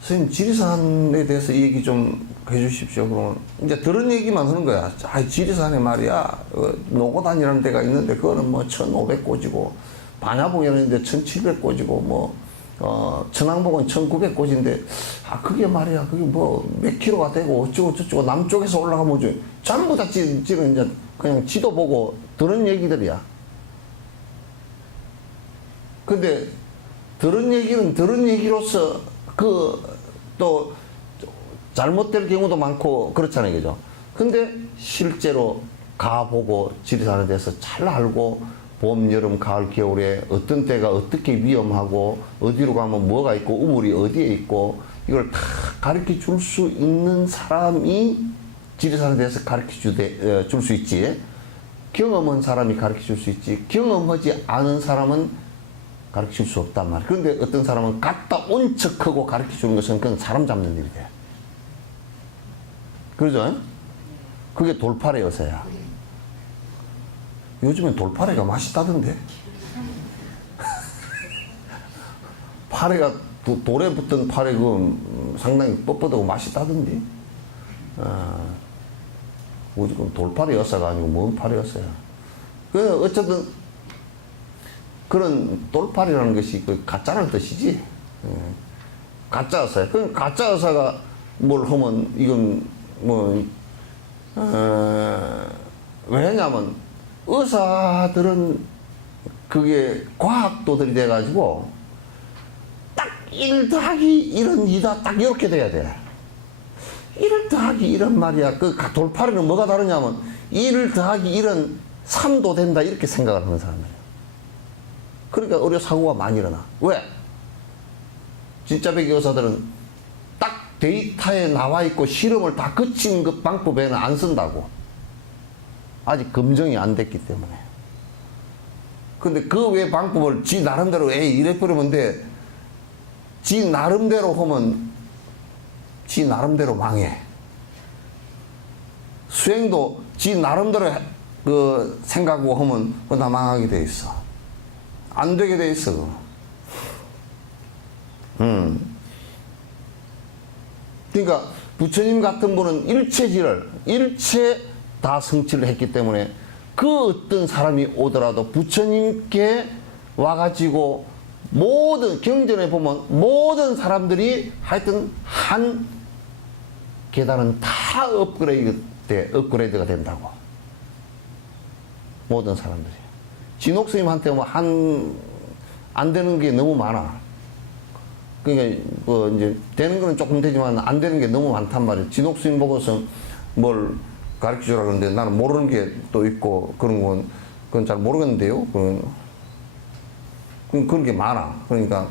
선생님 지리산에 대해서 이 얘기 좀 해주십시오. 그러면 이제 들은 얘기만 하는 거야. 아, 지리산에 말이야 노고단이라는 데가 있는데 그거는 뭐 1,500꽃이고 반야봉이라는 데 1,700꽃이고 뭐 천왕봉은 1,900꽃인데 아 그게 말이야 그게 뭐 몇 킬로가 되고 어쩌고 저쩌고 남쪽에서 올라가면 좀 전부 다 지금 이제 그냥 지도 보고 들은 얘기들이야. 근데 들은 얘기는 들은 얘기로서 또 잘못될 경우도 많고 그렇잖아요, 그죠? 근데 실제로 가보고 지리산에 대해서 잘 알고 봄, 여름, 가을, 겨울에 어떤 때가 어떻게 위험하고 어디로 가면 뭐가 있고 우물이 어디에 있고 이걸 다 가르쳐 줄 수 있는 사람이 지리산에 대해서 가르쳐 줄 수 있지. 경험한 사람이 가르쳐 줄 수 있지. 경험하지 않은 사람은 가르쳐 줄 수 없단 말이야. 그런데 어떤 사람은 갔다 온 척하고 가르쳐 주는 것은 그건 사람 잡는 일이 돼. 그러죠? 그게 돌팔의 여세야. 요즘엔 돌파래가 맛있다던데. 파래가 돌에 붙던 파래 그 상당히 뻣뻣하고 맛있다던데. 지금 돌파래 여사가 아니고 뭔 파래 여사야. 그 어쨌든 그런 돌파래라는 것이 그 가짜라는 뜻이지. 가짜 여사야. 그 가짜 여사가 뭘 하면 이건 뭐 왜냐면 의사들은 그게 과학도들이 돼가지고 딱 1 더하기 1은 2다 딱 이렇게 돼야 돼. 1 더하기 1은 말이야. 그 돌파리는 뭐가 다르냐면 1 더하기 1은 3도 된다 이렇게 생각을 하는 사람이에요. 그러니까 의료 사고가 많이 일어나. 왜? 진짜 배기 의사들은 딱 데이터에 나와 있고 실험을 다 거친 그 방법에는 안 쓴다고. 아직 검증이 안 됐기 때문에. 근데 그 외 방법을 지 나름대로 이래버리면 돼. 지 나름대로 하면 지 나름대로 망해. 수행도 지 나름대로 그 생각하고 하면 다 망하게 돼 있어. 안 되게 돼 있어. 그러니까 부처님 같은 분은 일체 다 성취를 했기 때문에 그 어떤 사람이 오더라도 부처님께 와가지고 모든 경전에 보면 모든 사람들이 하여튼 한 계단은 다 업그레이드가 된다고. 모든 사람들이. 진옥스님한테 뭐 안 되는 게 너무 많아. 그러니까 뭐 이제 되는 거는 조금 되지만 안 되는 게 너무 많단 말이에요. 진옥스님 보고서 뭘 가르쳐 주라 그러는데 나는 모르는 게 또 있고 그건 잘 모르겠는데요. 그런 게 많아. 그러니까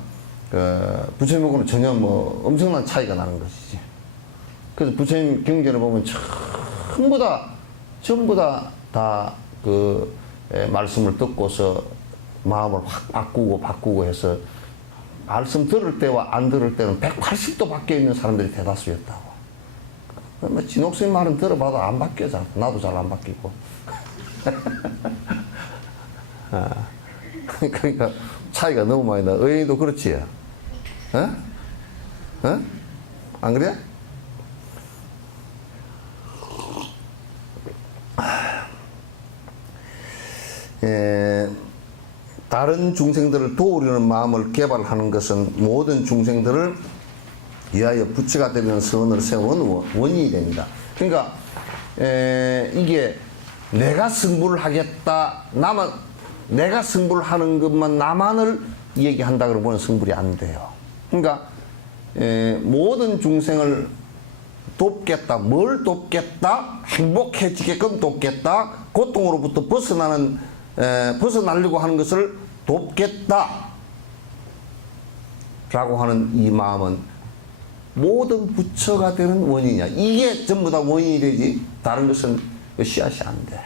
부처님하고는 전혀 뭐 엄청난 차이가 나는 것이지. 그래서 부처님 경전을 보면 전부 다 그 말씀을 듣고서 마음을 확 바꾸고 해서 말씀 들을 때와 안 들을 때는 180도 바뀌어 있는 사람들이 대다수였다고. 진옥스님 말은 들어봐도 안 바뀌어잖아. 나도 잘 안 바뀌고. 그러니까 차이가 너무 많이 나. 의인도 그렇지. 안 그래? 다른 중생들을 도우려는 마음을 개발하는 것은 모든 중생들을 위하여 부처가 되는 선을 세운 원인이 됩니다. 그러니까 이게 내가 승부를 하겠다, 내가 승부를 하는 것만 나만을 얘기한다 그러면 승부이 안 돼요. 그러니까 모든 중생을 돕겠다, 뭘 돕겠다, 행복해지게끔 돕겠다, 고통으로부터 벗어나려고 하는 것을 돕겠다 라고 하는 이 마음은 모든 부처가 되는 원인이야. 이게 전부 다 원인이 되지 다른 것은 씨앗이 안 돼.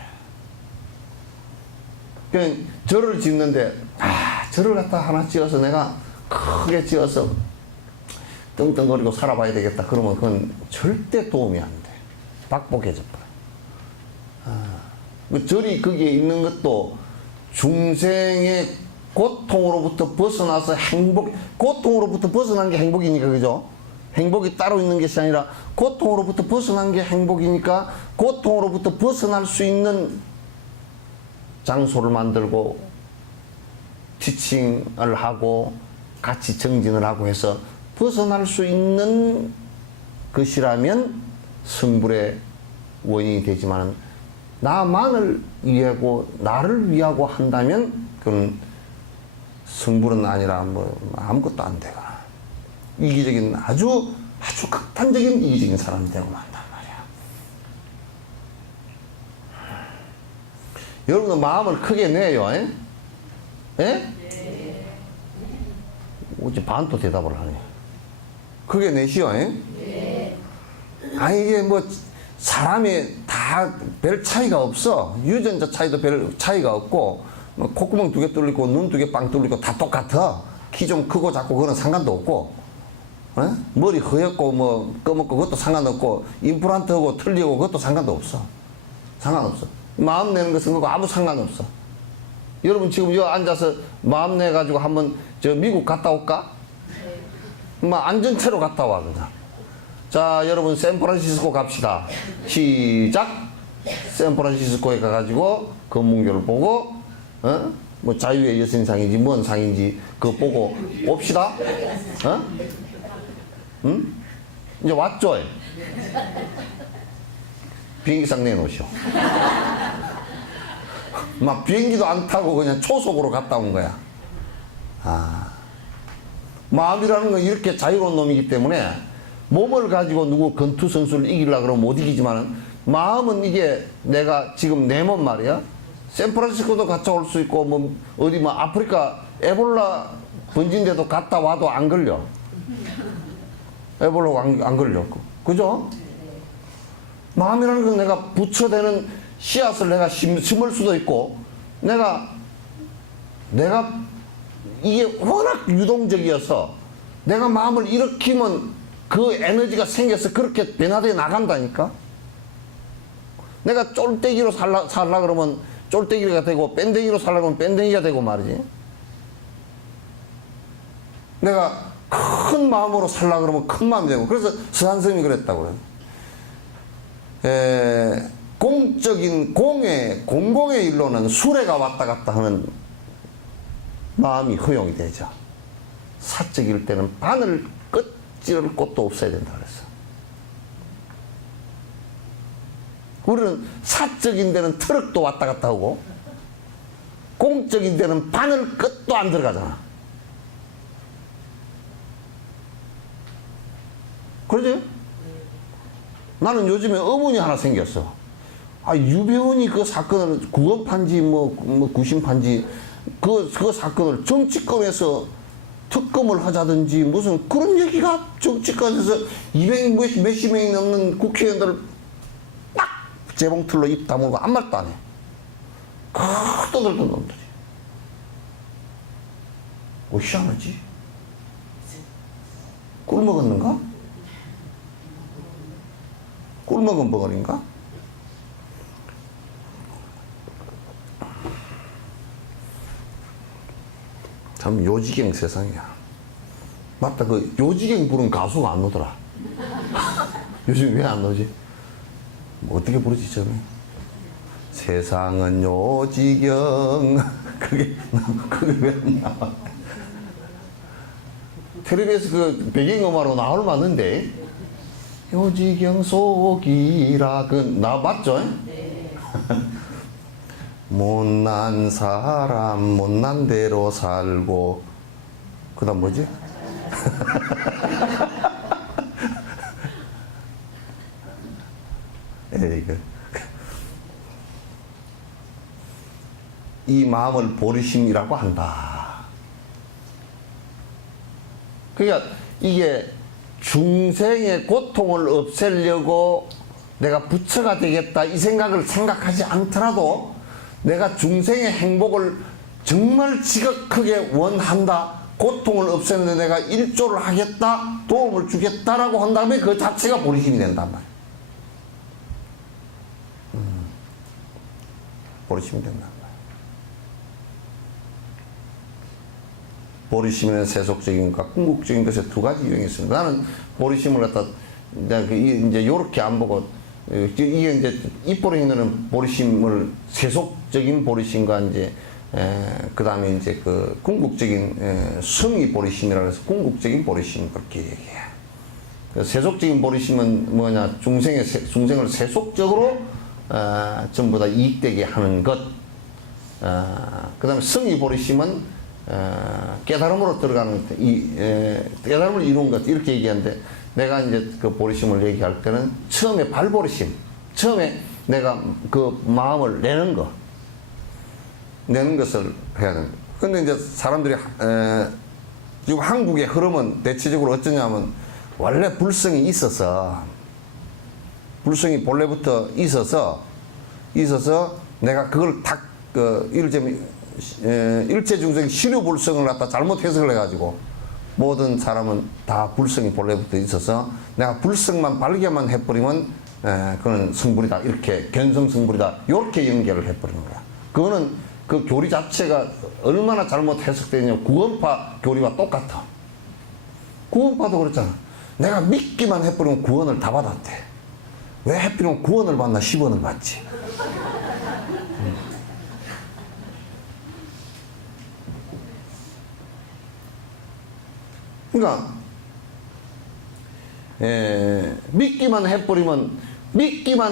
그냥 절을 짓는데 절을 갖다 하나 지어서 내가 크게 지어서 떵떵거리고 살아봐야 되겠다 그러면 그건 절대 도움이 안 돼. 박복해져 버려. 절이 거기에 있는 것도 중생의 고통으로부터 벗어나서 고통으로부터 벗어난 게 행복이니까, 그죠? 행복이 따로 있는 것이 아니라 고통으로부터 벗어난 게 행복이니까 고통으로부터 벗어날 수 있는 장소를 만들고 티칭을 하고 같이 정진을 하고 해서 벗어날 수 있는 것이라면 성불의 원인이 되지만 나만을 위하고 나를 위하고 한다면 그건 성불은 아니라 뭐 아무것도 안 되가 이기적인 아주 극단적인 이기적인 사람이 되고 만단 말이야. 여러분도 마음을 크게 내요. 에? 예? 어째 반도 대답을 하네. 크게 내시오. 에? 아니 이게 뭐 사람이 다 별 차이가 없어. 유전자 차이도 별 차이가 없고 뭐 콧구멍 2개 뚫리고 눈 2개 빵 뚫리고 다 똑같아. 키 좀 크고 작고 그거는 상관도 없고 머리 허옇고 뭐 검었고 그것도 상관없고 임플란트하고 틀리고 그것도 상관도 없어. 상관없어. 마음 내는 것은 그거 아무 상관없어. 여러분 지금 여기 앉아서 마음 내가지고 한번 저 미국 갔다 올까? 뭐 안전체로 갔다 와 그냥. 자 여러분 샌프란시스코 갑시다. 시작. 샌프란시스코에 가가지고 검문교를 보고 뭐 자유의 여신상인지 뭔 상인지 그거 보고 옵시다. 응? 이제 왔죠? 비행기상 내놓으시오. 막 비행기도 안 타고 그냥 초속으로 갔다 온 거야. 마음이라는 건 이렇게 자유로운 놈이기 때문에 몸을 가지고 누구 권투 선수를 이기려고 그러면 못 이기지만 마음은 이게 내가 지금 내 몸 말이야. 샌프란시스코도 갔다 올 수 있고 뭐 어디 뭐 아프리카 에볼라 번진데도 갔다 와도 안 걸려. 에볼라가 안 걸려. 그죠? 마음이라는 건 내가 부처되는 씨앗을 내가 심을 수도 있고 내가 이게 워낙 유동적이어서 내가 마음을 일으키면 그 에너지가 생겨서 그렇게 변화되어 나간다니까. 내가 쫄대기로 살라 그러면 쫄대기가 되고 뺀댕이로 살라 그러면 뺀댕이가 되고 말이지. 내가 큰 마음으로 살라 그러면 큰 마음이 되고. 그래서 서한스님이 그랬다고 그래요. 공적인 공공의 일로는 수레가 왔다 갔다 하는 마음이 허용이 되죠. 사적일 때는 바늘 찌를 곳도 없어야 된다 그랬어. 우리는 사적인 데는 트럭도 왔다 갔다 하고 공적인 데는 바늘 끝도 안 들어가잖아. 그러지? 나는 요즘에 의문이 하나 생겼어. 유배원이 그 사건을 구원판지 뭐 구심판지 그 사건을 정치권에서 특검을 하자든지 무슨 그런 얘기가 정치권에서 200 몇십 명이 넘는 국회의원들을 딱 재봉틀로 입 다물고 아무 말도 안 해. 떠들던 놈들이. 희한하지? 꿀 먹었는가? 꿀 먹은 벙어리인가? 참 요지경 세상이야. 맞다, 그 요지경 부른 가수가 안 오더라. 요즘 왜 안 오지? 뭐 어떻게 부르지 처음에? 세상은 요지경. 그게 왜 안 나와? 텔레비에서 그 배경음악으로 나올 만한데 요지경 속이라 나 맞죠? 네. 못난 사람 못난 대로 살고 그 다음 뭐지? 이 마음을 보리심이라고 한다. 그러니까 이게 중생의 고통을 없애려고 내가 부처가 되겠다 이 생각하지 않더라도 내가 중생의 행복을 정말 지극하게 원한다. 고통을 없애는데 내가 일조를 하겠다. 도움을 주겠다라고 한다면 그 자체가 보리심이 된단 말이야. 보리심이 된단 말이야. 보리심에는 세속적인 것과 궁극적인 것에 두 가지 유형이 있습니다. 나는 보리심을 갖다 이제 요렇게 안 보고 이게 이제 잎보리심은 보리심을 세속적인 보리심과 이제 그 다음에 이제 그 궁극적인 성이 보리심이라 해서 궁극적인 보리심 그렇게 얘기해요. 세속적인 보리심은 뭐냐, 중생을 세속적으로 전부 다 이익되게 하는 것. 그 다음에 성이 보리심은 깨달음으로 들어가는 깨달음을 이루는 것 이렇게 얘기하는데, 내가 이제 그 보리심을 얘기할 때는 처음에 발보리심, 처음에 내가 그 마음을 내는 것을 해야 됩니다. 근데 이제 사람들이 지금 한국의 흐름은 대체적으로 어쩌냐면, 원래 불성이 있어서 본래부터 있어서 내가 그걸 일체중생 시류불성을 갖다 잘못 해석을 해가지고 모든 사람은 다 불성이 본래부터 있어서 내가 불성만 발견만 해버리면 그건 성불이다, 이렇게 견성성불이다, 이렇게 연결을 해버리는 거야. 그거는 그 교리 자체가 얼마나 잘못 해석되냐. 구원파 교리와 똑같아. 구원파도 그렇잖아. 내가 믿기만 해버리면 구원을 다 받았대. 왜 해필이면 구원을 받나 10원을 받지. 그러니까 믿기만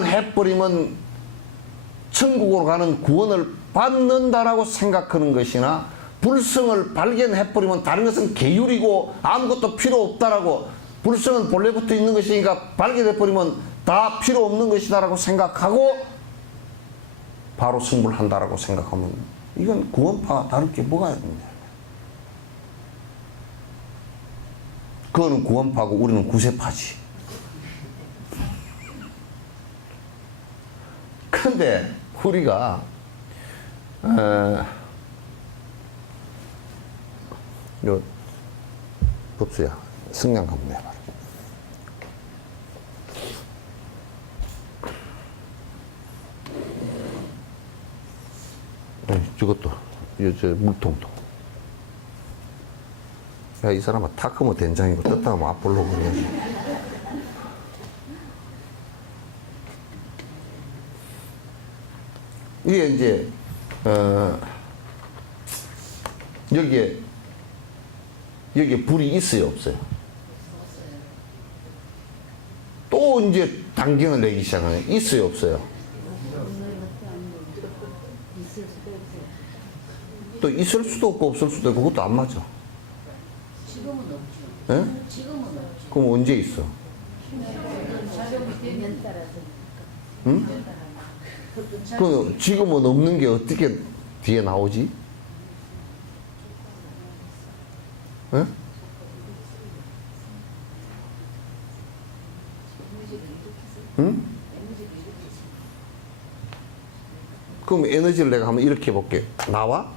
해버리면 천국으로 가는 구원을 받는다라고 생각하는 것이나, 불성을 발견해버리면 다른 것은 계율이고 아무것도 필요 없다라고, 불성은 본래부터 있는 것이니까 발견해버리면 다 필요 없는 것이다라고 생각하고 바로 승불한다라고 생각하면, 이건 구원파와 다를 게 뭐가 있느냐. 그거는 구원파고 우리는 구세파지. 그런데 우리가 요 법수야, 성냥 한번 해봐. 저것도 저 물통도. 야, 이 사람은 탁하면 된장이고 떴다하면 앞볼로 그래야지. 이게 이제 여기에 불이 있어요, 없어요? 또 이제 당경을 내기 시작하네. 있어요, 없어요? 또 있을 수도 없고 없을 수도 있고, 그것도 안 맞아. 지금은 없죠. 예? 지금은 없죠. 그럼 언제 있어? 작용이 되면 따라서. 응? 그 지금은 없는 게 어떻게 뒤에 나오지? 예? 응? 그럼 에너지를 내가 한번 이렇게 해볼게. 나와?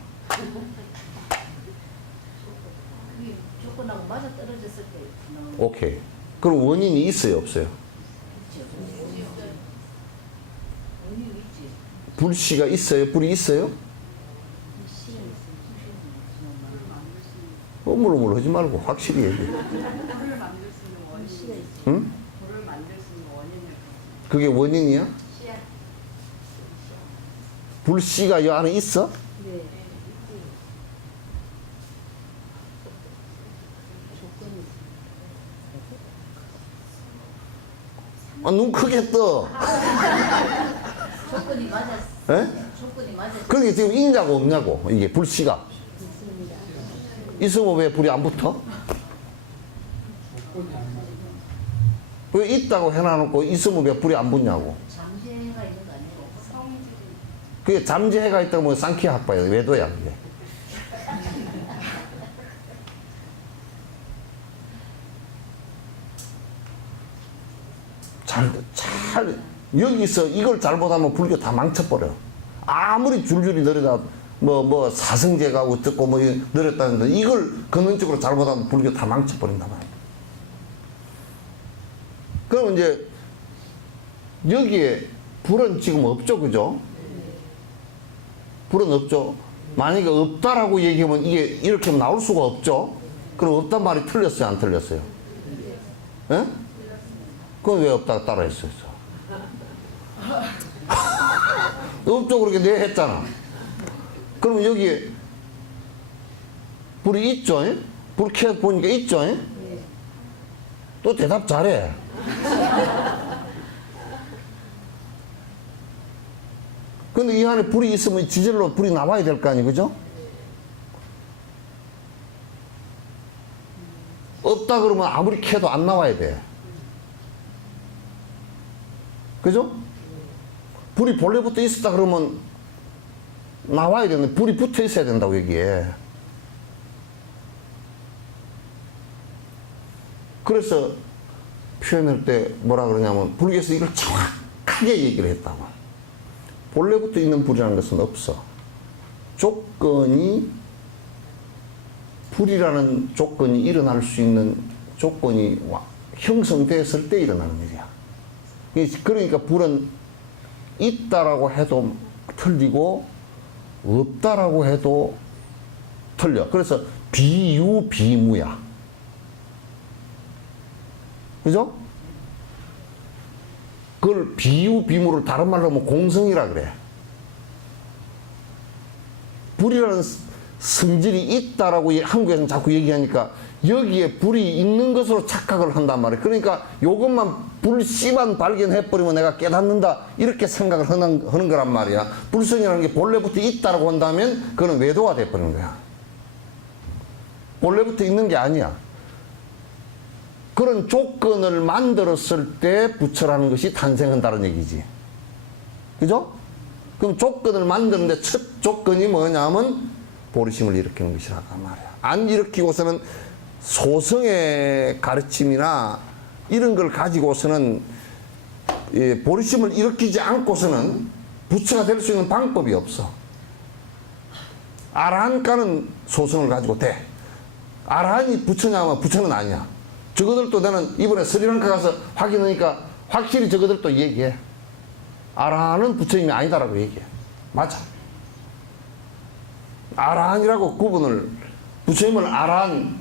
조건하고 맞아 떨어졌을 때. 오케이. 그럼 원인이 있어요, 없어요? 원인이 있지. 불씨가 있어요? 불이 있어요? 어물어물 하지 말고 확실히 얘기해. 불을 만들 수 있는 원인이, 응? 불을 만들 수 있는 원인일 것 그게 원인이야? 불씨가 이 안에 있어? 네. 아, 눈 크게 떠. 조건이 맞았어. 예? 조건이 맞았어. 그게 지금 있냐고 없냐고, 이게 불씨가. 있습니다. 있으면 왜 불이 안 붙어? 왜 있다고 해놔놓고 있으면 왜 불이 안 붙냐고. 잠재가 있는 거 아니에요? 성질이. 그게 잠재해가 있다고 뭐 쌍키야 학파야, 외도야, 그게. 여기서 이걸 잘못하면 불교 다 망쳐버려. 아무리 줄줄이 늘어다, 사성제가 어떻고 늘었다는데, 이걸 근원적으로 잘못하면 불교 다 망쳐버린단 말이야. 그럼 이제, 여기에 불은 지금 없죠, 그죠? 불은 없죠? 만약에 없다라고 얘기하면 이게 이렇게 나올 수가 없죠. 그럼 없단 말이 틀렸어요, 안 틀렸어요? 예? 그건 왜 없다가 따라 했어요? 없죠, 그렇게 내 했잖아. 그럼 여기에 불이 있죠? 불 켜 보니까 있죠? 또 대답 잘해. 근데 이 안에 불이 있으면 지절로 불이 나와야 될 거 아니에요, 그죠? 없다 그러면 아무리 켜도 안 나와야 돼. 그죠? 불이 본래부터 있었다 그러면 나와야 되는데 불이 붙어 있어야 된다고 여기에. 그래서 표현할 때 뭐라 그러냐면 불교에서 이걸 정확하게 얘기를 했다고. 본래부터 있는 불이라는 것은 없어. 조건이 불이라는 조건이 일어날 수 있는 조건이 형성됐을 때 일어나는 일이야. 그러니까 불은 있다라고 해도 틀리고 없다라고 해도 틀려. 그래서 비유비무야. 그죠? 그걸 비유비무를 다른 말로 하면 공성이라 그래. 불이라는 성질이 있다라고 한국에서는 자꾸 얘기하니까 여기에 불이 있는 것으로 착각을 한단 말이에요. 그러니까 이것만 불씨만 발견해버리면 내가 깨닫는다 이렇게 생각을 하는 거란 말이야. 불성이라는 게 본래부터 있다라고 한다면 그건 외도가 돼버리는 거야. 본래부터 있는 게 아니야. 그런 조건을 만들었을 때 부처라는 것이 탄생한다는 얘기지. 그죠? 그럼 조건을 만드는데 첫 조건이 뭐냐면 보리심을 일으키는 것이라고 말이야. 안 일으키고서는 소성의 가르침이나 이런 걸 가지고서는 보리심을 일으키지 않고서는 부처가 될 수 있는 방법이 없어. 아라한가는 소성을 가지고 돼. 아라한이 부처냐면 부처는 아니야. 저거들도 나는 이번에 스리랑카 가서 확인하니까 확실히 저거들도 얘기해. 아라한은 부처님이 아니다라고 얘기해. 맞아. 아라한이라고 구분을, 부처님은 아라한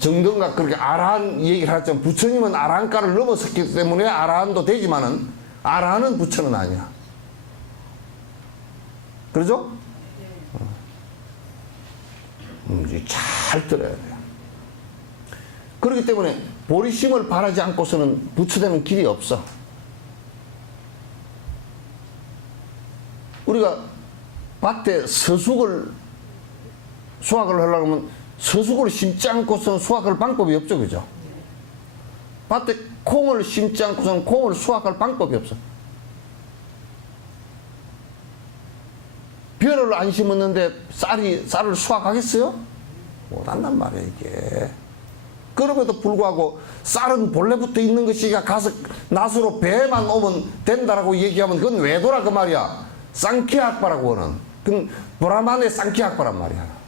정등각 그렇게 아라한 얘기를 하지만 부처님은 아라한가를 넘어섰기 때문에 아라한도 되지만은 아라한은 부처는 아니야. 그러죠? 잘 들어야 돼요. 그렇기 때문에 보리심을 바라지 않고서는 부처되는 길이 없어. 우리가 밭에 서숙을 수확을 하려고 하면 서숙을 심지 않고서는 수확할 방법이 없죠, 그죠? 밭에 콩을 심지 않고서는 콩을 수확할 방법이 없어. 벼를 안 심었는데 쌀을 수확하겠어요? 못한단 말이야, 이게. 그럼에도 불구하고 쌀은 본래부터 있는 것이가 가서 낫으로 배만 오면 된다라고 얘기하면 그건 외도라 그 말이야. 쌍키학파라고 하는. 그건 브라만의 쌍키학파란 말이야.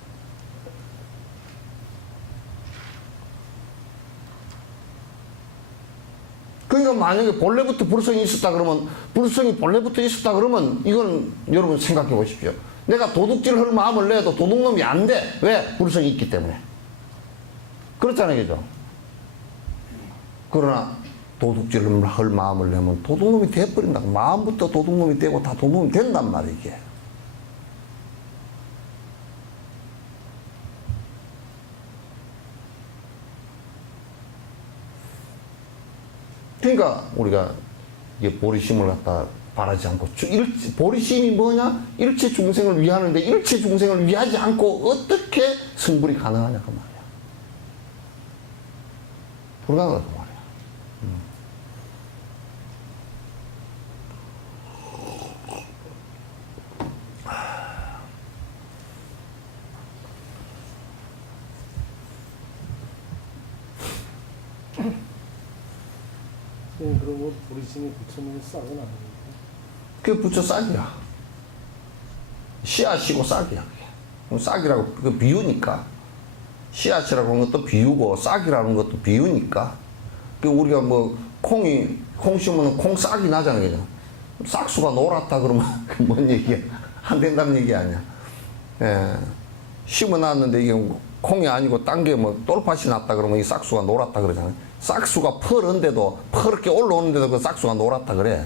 그러니까 만약에 본래부터 불성이 있었다 그러면, 불성이 본래부터 있었다 그러면 이건 여러분 생각해 보십시오. 내가 도둑질을 할 마음을 내도 도둑놈이 안 돼. 왜? 불성이 있기 때문에. 그렇잖아요, 그죠? 그러나 도둑질을 할 마음을 내면 도둑놈이 돼버린다고. 마음부터 도둑놈이 되고 다 도둑놈이 된단 말이에요, 이게. 그러니까 우리가 이게 보리심을 갖다 바라지 않고 보리심이 뭐냐? 일체 중생을 위하는데 일체 중생을 위하지 않고 어떻게 성불이 가능하냐 그 말이야. 불가능하다 그 말이야. 그러고 보리심이 부처님의 싹은 아닙니까? 그게 부처 싹이야. 씨앗이고 싹이야. 그게. 싹이라고 그 비유니까. 씨앗이라고 하는 것도 비유고 싹이라는 것도 비유니까. 그 우리가 뭐 콩 심으면 콩 싹이 나잖아요. 싹수가 놀았다 그러면 그 뭔 얘기야? 안 된다는 얘기 아니야. 예. 심어놨는데 이게 콩이 아니고 딴 게 뭐 똘밭이 났다 그러면 이 싹수가 노랗다 그러잖아요. 싹수가 펄은데도 펄렇게 올라오는데도 그 싹수가 노랗다 그래.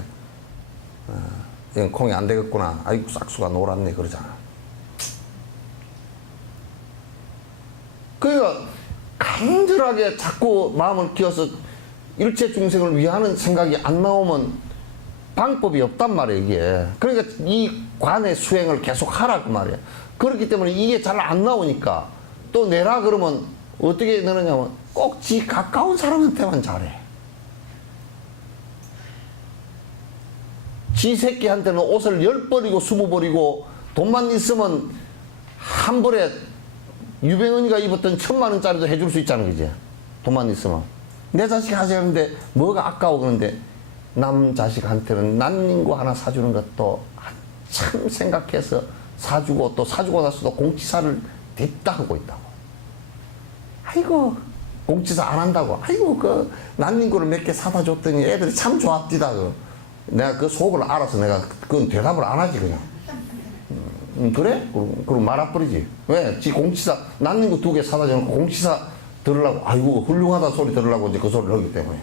이건 콩이 안 되겠구나. 아이고 싹수가 노랗네 그러잖아. 그러니까 간절하게 자꾸 마음을 키워서 일체 중생을 위하는 생각이 안 나오면 방법이 없단 말이에요 이게. 그러니까 이 관의 수행을 계속 하라 그 말이야. 그렇기 때문에 이게 잘 안 나오니까 또 내라 그러면 어떻게 되느냐면 꼭 지 가까운 사람한테만 잘해. 지 새끼한테는 옷을 10벌이고 20벌이고 돈만 있으면 한 벌에 유병언이가 입었던 1000만원짜리도 해줄 수 있잖아 그지. 돈만 있으면. 내 자식 하자는데 뭐가 아까워 그런데 남 자식한테는 난닝구 하나 사주는 것도 한참 생각해서 사주고 또 사주고 나서도 공치사를 댔다 하고 있다고. 아이고 공치사 안 한다고. 아이고 그 난닝구를 몇 개 사다 줬더니 애들이 참 좋았디다. 내가 그 속을 알아서 내가 그건 대답을 안 하지 그냥. 그래? 그럼 말아버리지. 왜? 지 공치사 난닝구 2개 사다 줘놓고 공치사 들으려고 아이고 훌륭하다 소리 들으려고 이제 그 소리를 하기 때문에.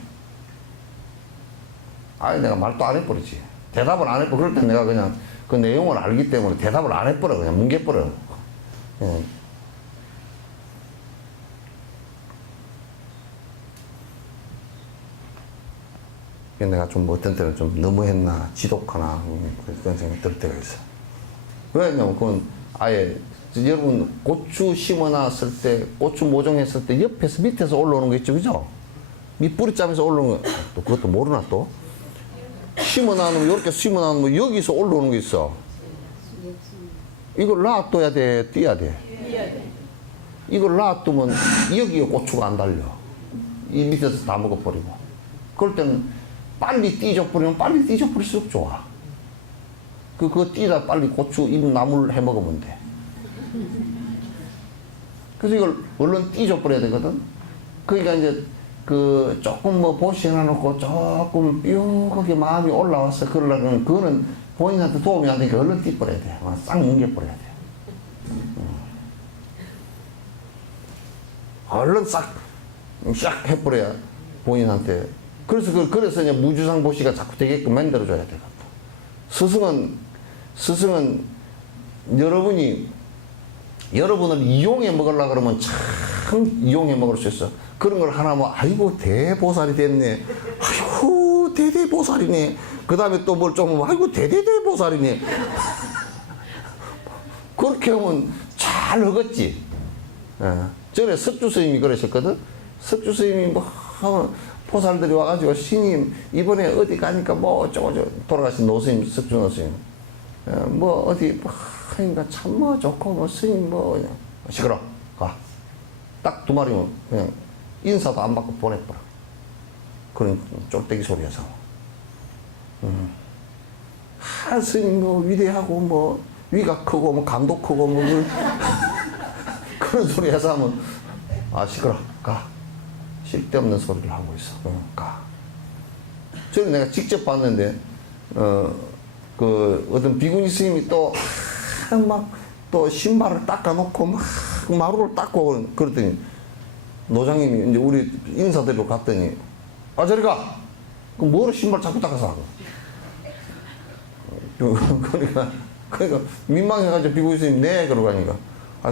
아니 내가 말도 안 해버리지. 대답을 안 해버려. 그럴 땐 내가 그냥 그 내용을 알기 때문에 대답을 안 해버려. 그냥 뭉개버려. 예. 내가 좀 어떤 때는 좀 너무했나 지독하나 그런 생각이 들 때가 있어. 왜냐면 그건 아예 여러분 고추 심어놨을 때 고추 모종했을 때 옆에서 밑에서 올라오는 거 있죠 그죠? 밑뿌리짜면서 올라오는 거 또 그것도 모르나 또? 심어놔놓으면 이렇게 심어놔놓으면 여기서 올라오는 거 있어. 이걸 놔둬야 돼 띄어야 돼? 이걸 놔두면 여기에 고추가 안 달려. 이 밑에서 다 먹어버리고. 그럴 때는 빨리 띄져버리면 빨리 띄져버릴수록 좋아. 그거 띄다 빨리 고추 잎 나물 해 먹으면 돼. 그래서 이걸 얼른 띄져버려야 되거든. 그러니까 이제 그 조금 뭐 보시해놓고 조금 뾰하게 마음이 올라와서 그러려면 그거는 본인한테 도움이 안 되니까 얼른 띄버려야 돼. 싹 뭉개버려야 돼. 얼른 싹 해버려야 본인한테. 그래서 이제 무주상 보시가 자꾸 되게끔 만들어줘야 되거든. 스승은 여러분을 이용해 먹으려고 그러면 참 이용해 먹을 수 있어. 그런 걸 하나 뭐, 아이고, 대보살이 됐네. 아이고, 대대보살이네. 그 다음에 또 뭘 좀, 아이고, 대대대보살이네. 그렇게 하면 잘 하겠지. 전에 석주 스님이 그러셨거든. 석주 스님이 뭐, 보살들이 와가지고, 스님, 이번에 어디 가니까 뭐, 어쩌고, 돌아가신 노스님, 석주 노스님. 뭐, 어디, 뭐, 하니까 참 뭐 좋고, 뭐, 스님 뭐, 그냥, 시끄러. 가. 딱 2마리면 그냥 인사도 안 받고 보내버려. 그런 쫄대기 소리여서. 스님 뭐 위대하고, 뭐, 위가 크고, 뭐, 감도 크고, 뭐, 그런 소리 해서 하면, 시끄러. 가. 쓸데없는 소리를 하고 있어. 가. 저는 내가 직접 봤는데, 어떤 비구니 스님이 또 신발을 닦아놓고 막 마루를 닦고 그러더니 노장님이 이제 우리 인사드리러 갔더니 저리 가! 그럼 뭐로 신발 자꾸 닦아서 하고. 그러니까 민망해가지고 비구니 스님 네! 그러고 가니까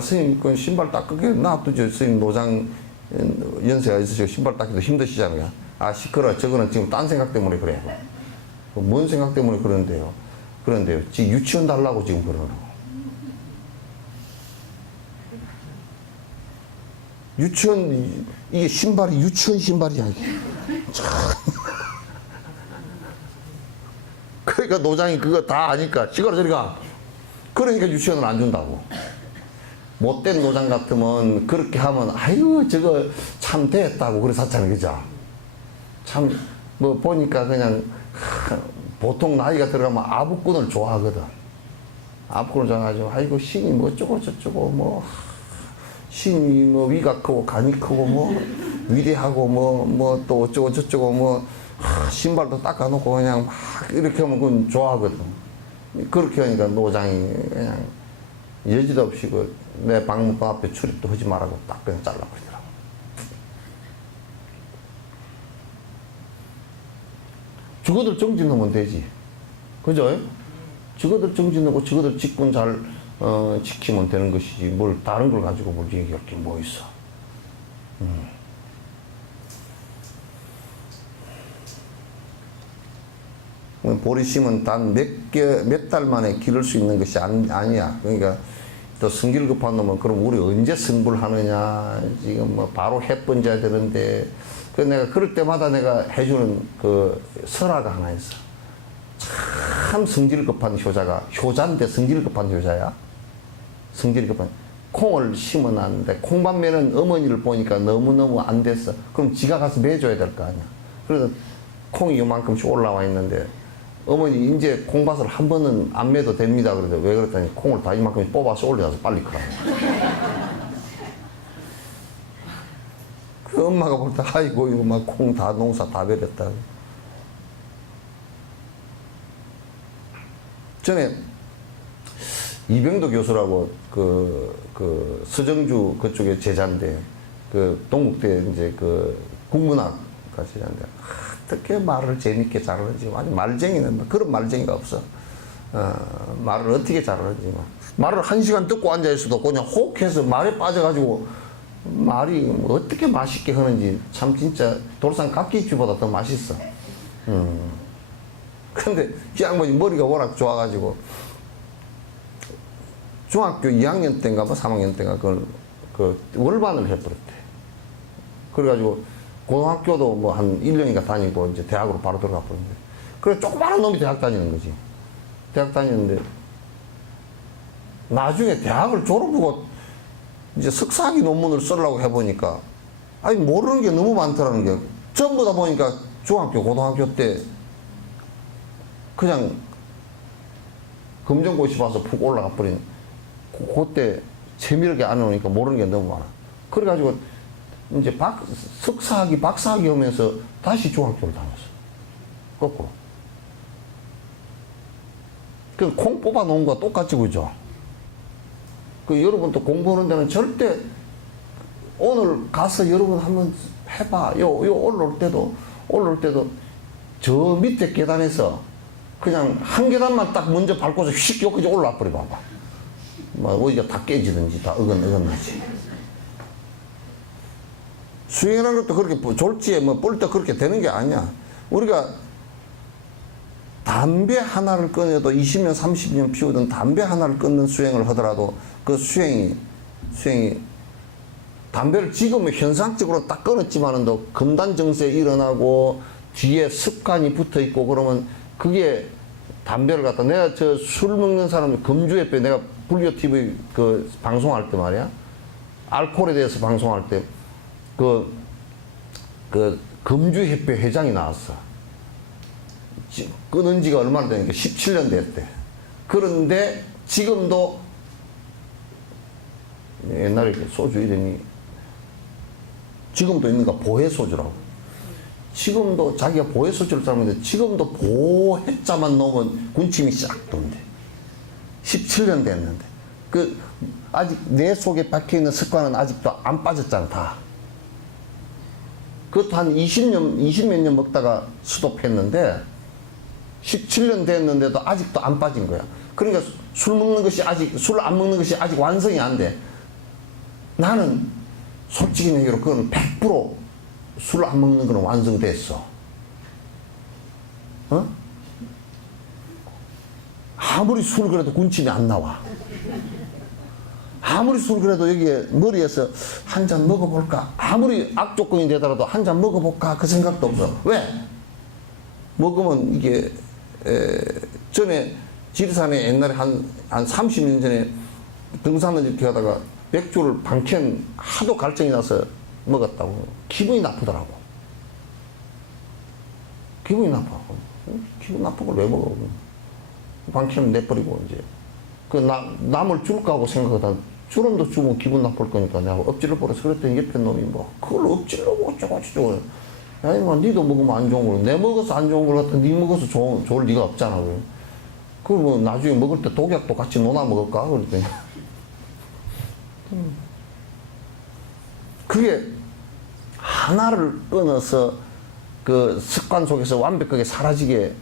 스님 그 신발 닦게 놔두죠. 스님 노장 연세가 있으시고 신발 닦기도 힘드시잖아요. 시끄러. 저거는 지금 딴 생각 때문에 그래. 뭔 생각 때문에 그러는데요. 지금 유치원 달라고 지금 그러라고. 유치원, 이게 신발이 유치원 신발이야. 그러니까 노장이 그거 다 아니까 시끄러 저리 가. 그러니까 유치원을 안 준다고. 못된 노장 같으면 그렇게 하면 아유 저거 참 됐다고 그래서 샀잖아요. 그죠? 참 뭐 보니까 그냥 보통 나이가 들어가면 아부꾼을 좋아하거든. 아부꾼을 좋아하죠. 아이고 신이 뭐 어쩌고 저쩌고 뭐 신이 뭐 위가 크고 간이 크고 뭐 위대하고 뭐 또 어쩌고 저쩌고 뭐 신발도 닦아놓고 그냥 막 이렇게 하면 그건 좋아하거든. 그렇게 하니까 노장이 그냥 여지도 없이 내 방문 앞에 출입도 하지 말라고 딱 그냥 잘라버리더라고. 죽어들 정지 넣으면 되지. 그죠? 죽어들 정지 넣고 죽어들 직분 잘 지키면 되는 것이지 뭘 다른 걸 가지고 뭘 얘기할 게 뭐 있어. 보리심은 단 몇 달 만에 기를 수 있는 것이 아니야. 그러니까 또 성질 급한 놈은 그럼 우리 언제 승부하느냐. 지금 뭐 바로 해번져야 되는데. 그 내가 그럴 때마다 내가 해주는 그 설화가 하나 있어. 참 성질 급한 효자인데 성질 급한 효자야. 성질 급한. 콩을 심어놨는데 콩밭매는 어머니를 보니까 너무너무 안 됐어. 그럼 지가 가서 매줘야 될 거 아니야. 그래서 콩이 요만큼씩 올라와 있는데 어머니 이제 콩밭을 한 번은 안 매도 됩니다. 그래서 왜 그랬더니 콩을 다 이만큼 뽑아서 올려서 빨리 크라고. 그 엄마가 볼 때 아이고 이거 막 콩 다 농사 다 버렸다. 전에 이병도 교수라고 그 서정주 그쪽에 제자인데 그 동국대 이제 그 국문학과 제자인데 어떻게 말을 재밌게 잘하는지 아주 말쟁이는 그런 말쟁이가 없어. 말을 어떻게 잘하는지 말을 1시간 듣고 앉아 있어도 그냥 혹해서 말에 빠져가지고 말이 어떻게 맛있게 하는지 참 진짜 돌산 갓김치보다 더 맛있어. 근데 이 양반이 머리가 워낙 좋아가지고 중학교 2학년 때인가 뭐 3학년 때인가 그 월반을 해버렸대. 그래가지고 고등학교도 뭐 한 1년인가 다니고 이제 대학으로 바로 들어가 버렸는데. 그래 조그마한 놈이 대학 다니는 거지. 대학 다니는데 나중에 대학을 졸업하고 이제 석사학위 논문을 쓰려고 해보니까 아니 모르는 게 너무 많더라는 게 전부 다 보니까 중학교 고등학교 때 그냥 검정고시 봐서 푹 올라가 버린 그때 재미있게 안 해놓으니까 모르는 게 너무 많아. 그래가지고 이제 석사학위 박사학위 오면서 다시 중학교를 다녔어. 거꾸로. 그 콩 뽑아 놓은 거와 똑같이 그죠? 그 여러분도 공부하는 데는 절대 오늘 가서 여러분 한번 해봐. 요 올라올 때도 저 밑에 계단에서 그냥 한 계단만 딱 먼저 밟고서 휙 여기까지 올라와 버려 봐봐. 뭐 어디가 다 깨지든지 다 어긋나지. 수행이라는 것도 그렇게 졸지에 뭐 볼 때 그렇게 되는 게 아니야. 우리가 담배 하나를 끊어도 20년 30년 피우던 담배 하나를 끊는 수행을 하더라도 그 수행이 담배를 지금은 현상적으로 딱 끊었지만은 또 금단정세 일어나고 뒤에 습관이 붙어 있고 그러면 그게 담배를 갖다 내가 저 술 먹는 사람 금주에 빼 내가 불교 TV 그 방송할 때 말이야 알코올에 대해서 방송할 때 그 금주협회 회장이 나왔어. 끊은 지가 얼마나 되니까 17년 됐대. 그런데 지금도 옛날에 소주 이름이 지금도 있는가 보혜소주라고. 지금도 자기가 보혜소주를 삶는데 지금도 보혜자만 넣으면 군침이 싹 돈대. 17년 됐는데 그 아직 내 속에 박혀있는 습관은 아직도 안 빠졌잖아 다. 그것도 한 20몇 년 먹다가 스톱했는데 17년 됐는데도 아직도 안 빠진 거야. 그러니까 술 안 먹는 것이 아직 완성이 안 돼. 나는 솔직히 얘기로 그건 100% 술 안 먹는 건 완성됐어. 어? 아무리 술 그래도 군침이 안 나와. 아무리 술 그래도 여기에 머리에서 한 잔 먹어볼까? 아무리 악조건이 되더라도 한 잔 먹어볼까? 그 생각도 없어. 왜? 먹으면 이게 전에 지리산에 옛날에 한 30년 전에 등산을 이렇게 하다가 맥주를 반캔 하도 갈증이 나서 먹었다고 기분이 나쁘더라고. 기분이 나빠. 기분 나쁜 걸 왜 먹어? 반캔을 내버리고 이제 그 남을 줄까 하고 생각하다 주름도 주면 기분 나쁠 거니까 내가 엎질러 버려서 그랬더니 옆에 놈이 뭐 그걸 엎질러고 어쩌고 야 이마 니도 먹으면 안 좋은 걸 내 먹어서 안 좋은 걸 갖다 니 먹어서 좋을 리가 없잖아. 그걸 뭐 나중에 먹을 때 독약도 같이 논아 먹을까? 그랬더니 그게 하나를 끊어서 그 습관 속에서 완벽하게 사라지게,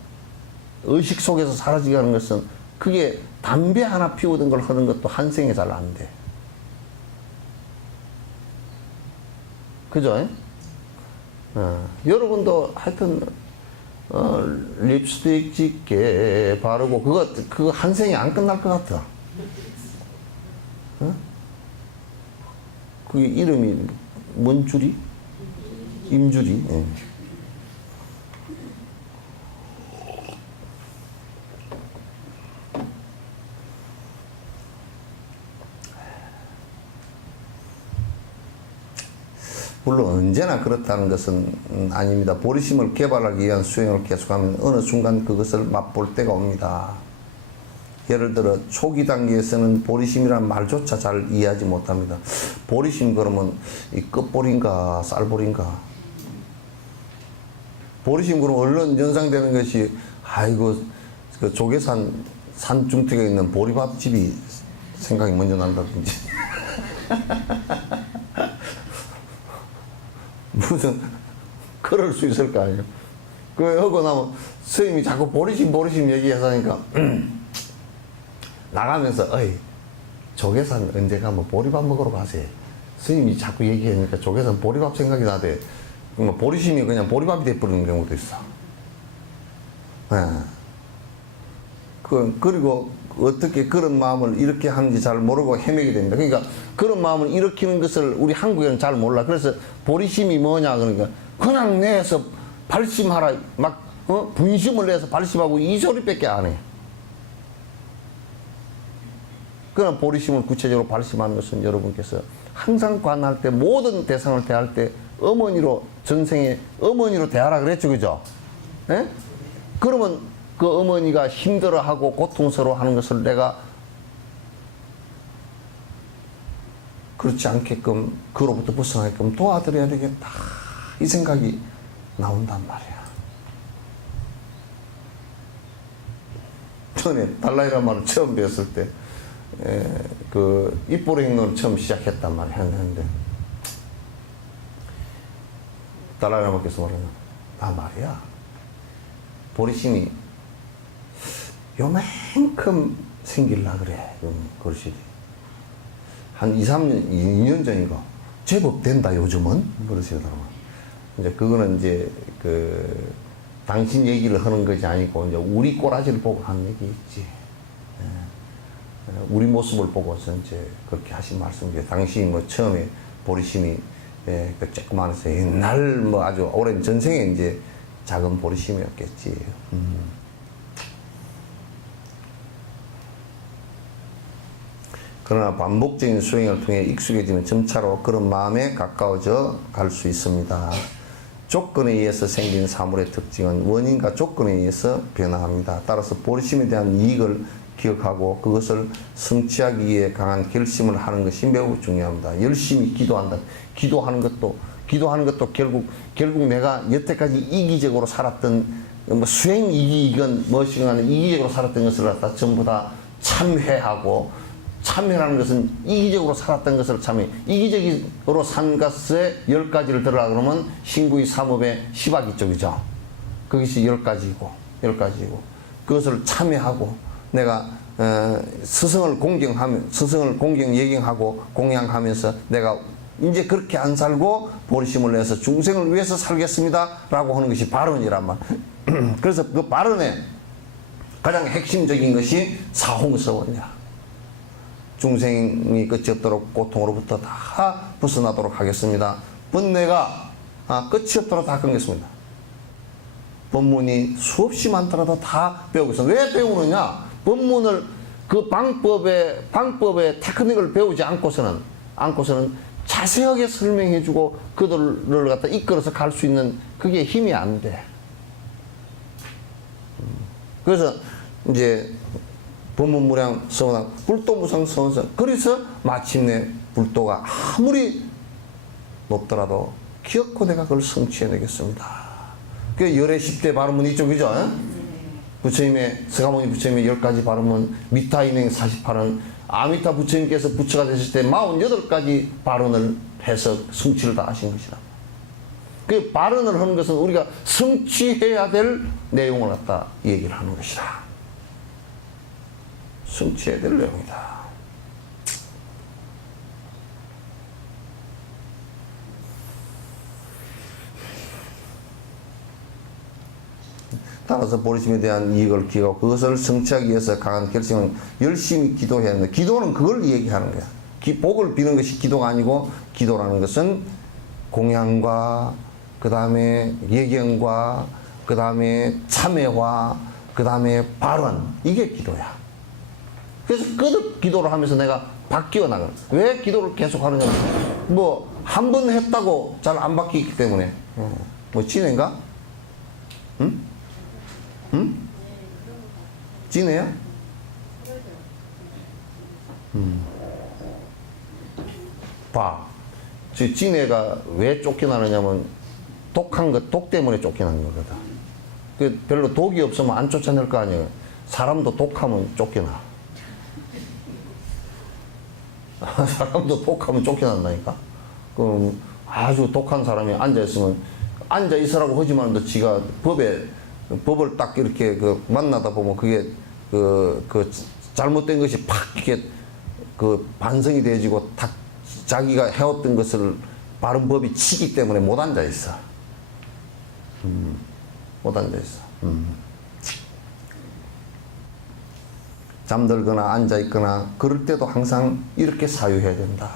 의식 속에서 사라지게 하는 것은, 그게 담배 하나 피우던 걸 하는 것도 한 생에 잘 안 돼. 그죠? 여러분도 하여튼 립스틱 짙게 바르고 그거 한 생에 안 끝날 것 같아. 그게 이름이 뭔 줄이? 임줄이. 예. 물론 언제나 그렇다는 것은 아닙니다. 보리심을 개발하기 위한 수행을 계속하면 어느 순간 그것을 맛볼 때가 옵니다. 예를 들어 초기 단계에서는 보리심이라는 말조차 잘 이해하지 못합니다. 보리심 그러면 이 끝보리인가 쌀보리인가? 보리심 그러면 얼른 연상되는 것이 아이고 그 조계산 산중턱에 있는 보리밥집이 생각이 먼저 난다든지 무슨 그럴 수 있을 거 아니에요. 그 하고 나면 스님이 자꾸 보리심 얘기하니까 나가면서 어이 조계산 언제 가면 보리밥 먹으러 가세요. 스님이 자꾸 얘기하니까 조계산 보리밥 생각이 나대. 뭐 보리심이 그냥 보리밥이 돼버리는 경우도 있어. 그리고 어떻게 그런 마음을 이렇게 하는지 잘 모르고 헤매게 됩니다. 그러니까 그런 마음을 일으키는 것을 우리 한국에는 잘 몰라. 그래서 보리심이 뭐냐 그러니까 그냥 내서 발심하라 막 분심을 내서 발심하고 이 소리밖에 안 해. 그런 보리심을 구체적으로 발심하는 것은 여러분께서 항상 관할 때 모든 대상을 대할 때 어머니로 전생에 어머니로 대하라 그랬죠, 그죠? 예? 그러면 그 어머니가 힘들어하고 고통스러워하는 것을 내가 그렇지 않게끔 그로부터 벗어나게끔 도와드려야 되겠다 이 생각이 나온단 말이야. 전에 달라이라마를 처음 배웠을 때 그 입보리 행동을 처음 시작했단 말이야. 했는데 달라이라마께서 말하는 나 말이야 보리심이 요만큼 생길라 그래. 그러시지. 한 2년 전인가 제법 된다 요즘은 그러시더라고요. 이제 그거는 이제 그 당신 얘기를 하는 것이 아니고 이제 우리 꼬라지를 보고 하는 얘기 있지. 우리 모습을 보고서 이제 그렇게 하신 말씀이죠. 당시 뭐 처음에 보리심이 그 조그만해서 옛날 뭐 아주 오랜 전생에 이제 작은 보리심이었겠지. 그러나 반복적인 수행을 통해 익숙해지면 점차로 그런 마음에 가까워져 갈 수 있습니다. 조건에 의해서 생긴 사물의 특징은 원인과 조건에 의해서 변화합니다. 따라서 보리심에 대한 이익을 기억하고 그것을 성취하기 위해 강한 결심을 하는 것이 매우 중요합니다. 열심히 기도한다. 기도하는 것도 결국 내가 여태까지 이기적으로 살았던 뭐 수행 이익은 무엇이건 이기적으로 살았던 것을 갖다 전부 다 참회하고, 참회라는 것은 이기적으로 살았던 것을 참회. 이기적으로 산 것에 10가지를 들으라 그러면 신구의 삼업의 10악이 쪽이죠. 그것이 10가지이고 그것을 참회하고 내가 스승을 공경 예경하고 공양하면서 내가 이제 그렇게 안 살고 보리심을 내서 중생을 위해서 살겠습니다 라고 하는 것이 발언이란 말. 그래서 그 발언의 가장 핵심적인 것이 사홍서원이야. 중생이 끝이 없도록 고통으로부터 다 벗어나도록 하겠습니다. 번뇌가 끝이 없도록 다 끊겠습니다. 법문이 수없이 많더라도 다 배우고 있어. 왜 배우느냐? 법문을 그 방법의 테크닉을 배우지 않고서는 자세하게 설명해주고 그들을 갖다 이끌어서 갈 수 있는 그게 힘이 안 돼. 그래서 이제 법문무량 서원왕 불도무상 서원상 그래서 마침내 불도가 아무리 높더라도 기어코 내가 그걸 성취해내겠습니다. 그 열의 10대 발음은 이쪽이죠. 부처님의 서가모니 부처님의 10가지 발음은 미타인행 48은 아미타 부처님께서 부처가 되실 때 48가지 발언을 해서 성취를 다 하신 것이다. 그 발언을 하는 것은 우리가 성취해야 될 내용을 갖다 얘기를 하는 것이다. 성취해야 될 내용이다. 따라서 보리심에 대한 이익을 기하고 그것을 성취하기 위해서 강한 결심은 열심히 기도해야 한다. 기도는 그걸 얘기하는 거야. 복을 비는 것이 기도가 아니고 기도라는 것은 공양과 그 다음에 예경과 그 다음에 참회와 그 다음에 발언, 이게 기도야. 그래서 끄덕 기도를 하면서 내가 바뀌어 나가는 거야. 왜 기도를 계속 하느냐? 뭐 한 번 했다고 잘 안 바뀌기 때문에. 뭐 진해인가? 응? 응? 진해요? 봐. 저 진해가 왜 쫓겨나느냐면 독한 것, 독 때문에 쫓겨나는 거거든. 그 별로 독이 없으면 안 쫓아낼 거 아니에요. 사람도 독하면 쫓겨나. 사람도 독하면 쫓겨난다니까. 그럼 아주 독한 사람이 앉아있으면 앉아있으라고 하지만 지가 법을 딱 이렇게 만나다 보면 그게 잘못된 것이 팍 이렇게 반성이 되어지고 딱 자기가 해왔던 것을 바른 법이 치기 때문에 못 앉아있어. 못 앉아있어. 잠들거나 앉아있거나 그럴 때도 항상 이렇게 사유해야 된다.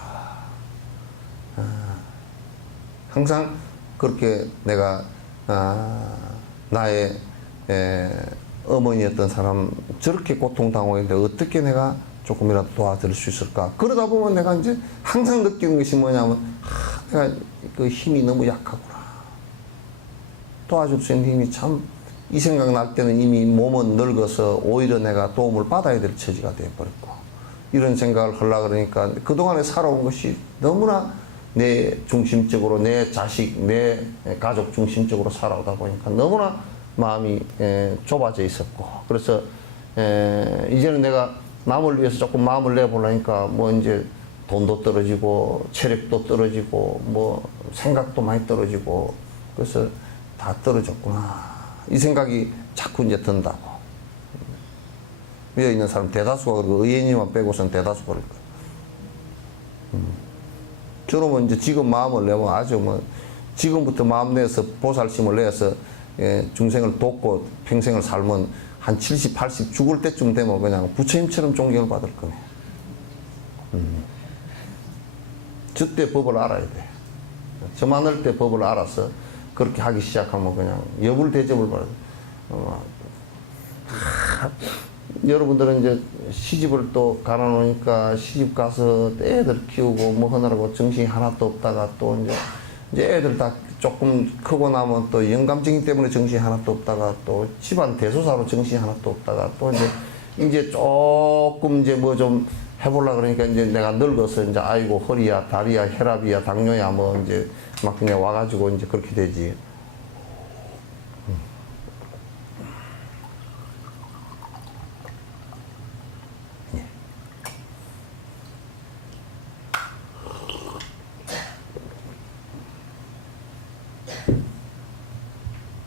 항상 그렇게 내가 나의 어머니였던 사람 저렇게 고통당하고 있는데 어떻게 내가 조금이라도 도와드릴 수 있을까? 그러다 보면 내가 이제 항상 느끼는 것이 뭐냐면 내가 그 힘이 너무 약하구나. 도와줄 수 있는 힘이 참 이 생각 날 때는 이미 몸은 늙어서 오히려 내가 도움을 받아야 될 처지가 되어버렸고 이런 생각을 하려고 그러니까 그동안에 살아온 것이 너무나 내 중심적으로 내 자식, 내 가족 중심적으로 살아오다 보니까 너무나 마음이 좁아져 있었고 그래서 이제는 내가 남을 위해서 조금 마음을 내보려니까 뭐 이제 돈도 떨어지고 체력도 떨어지고 뭐 생각도 많이 떨어지고 그래서 다 떨어졌구나 이 생각이 자꾸 이제 든다고. 위에 있는 사람 대다수가 그러고 의원님만 빼고선 대다수 그럴 거예요. 저놈은 이제 지금 마음을 내면 아주 뭐 지금부터 마음 내서 보살심을 내서 중생을 돕고 평생을 살면 한 70, 80 죽을 때쯤 되면 그냥 부처님처럼 존경을 받을 거네. 저때 법을 알아야 돼. 저 많을 때 법을 알아서 그렇게 하기 시작하면 그냥 여불 대접을 받아요. 여러분들은 이제 시집을 또 가놔놓으니까 시집 가서 애들 키우고 뭐 하느라고 정신이 하나도 없다가 또 이제 애들 다 조금 크고 나면 또 영감증이 때문에 정신이 하나도 없다가 또 집안 대소사로 정신이 하나도 없다가 또 이제 조금 이제 뭐 좀 해보려고 그러니까 이제 내가 늙어서 이제 아이고 허리야 다리야 혈압이야 당뇨야 뭐 이제 막 그냥 와가지고 이제 그렇게 되지.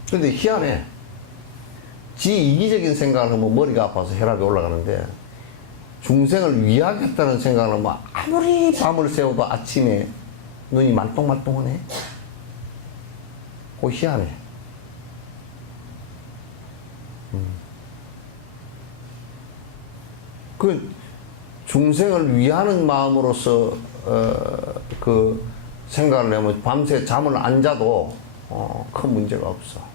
근데 희한해. 지 이기적인 생각을 하면 머리가 아파서 혈압이 올라가는데 중생을 위하겠다는 생각을 하면 아무리 밤을 새워도 아침에 눈이 말똥말똥하네. 그거 희한해. 그 중생을 위하는 마음으로서 그 생각을 하면 밤새 잠을 안 자도 큰 문제가 없어.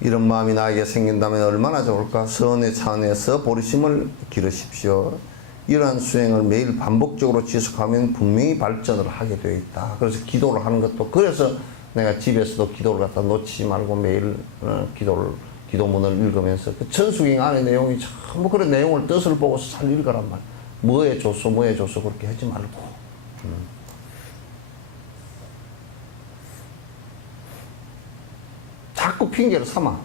이런 마음이 나에게 생긴다면 얼마나 좋을까? 선의 차원에서 보리심을 기르십시오. 이러한 수행을 매일 반복적으로 지속하면 분명히 발전을 하게 되어 있다. 그래서 기도를 하는 것도 그래서 내가 집에서도 기도를 갖다 놓치지 말고 매일 기도문을 읽으면서 그 천수경 안의 내용이 전부 그런 내용을 뜻을 보고서 잘 읽으란 말. 뭐에 좋소 그렇게 하지 말고. 자꾸 핑계를 삼아.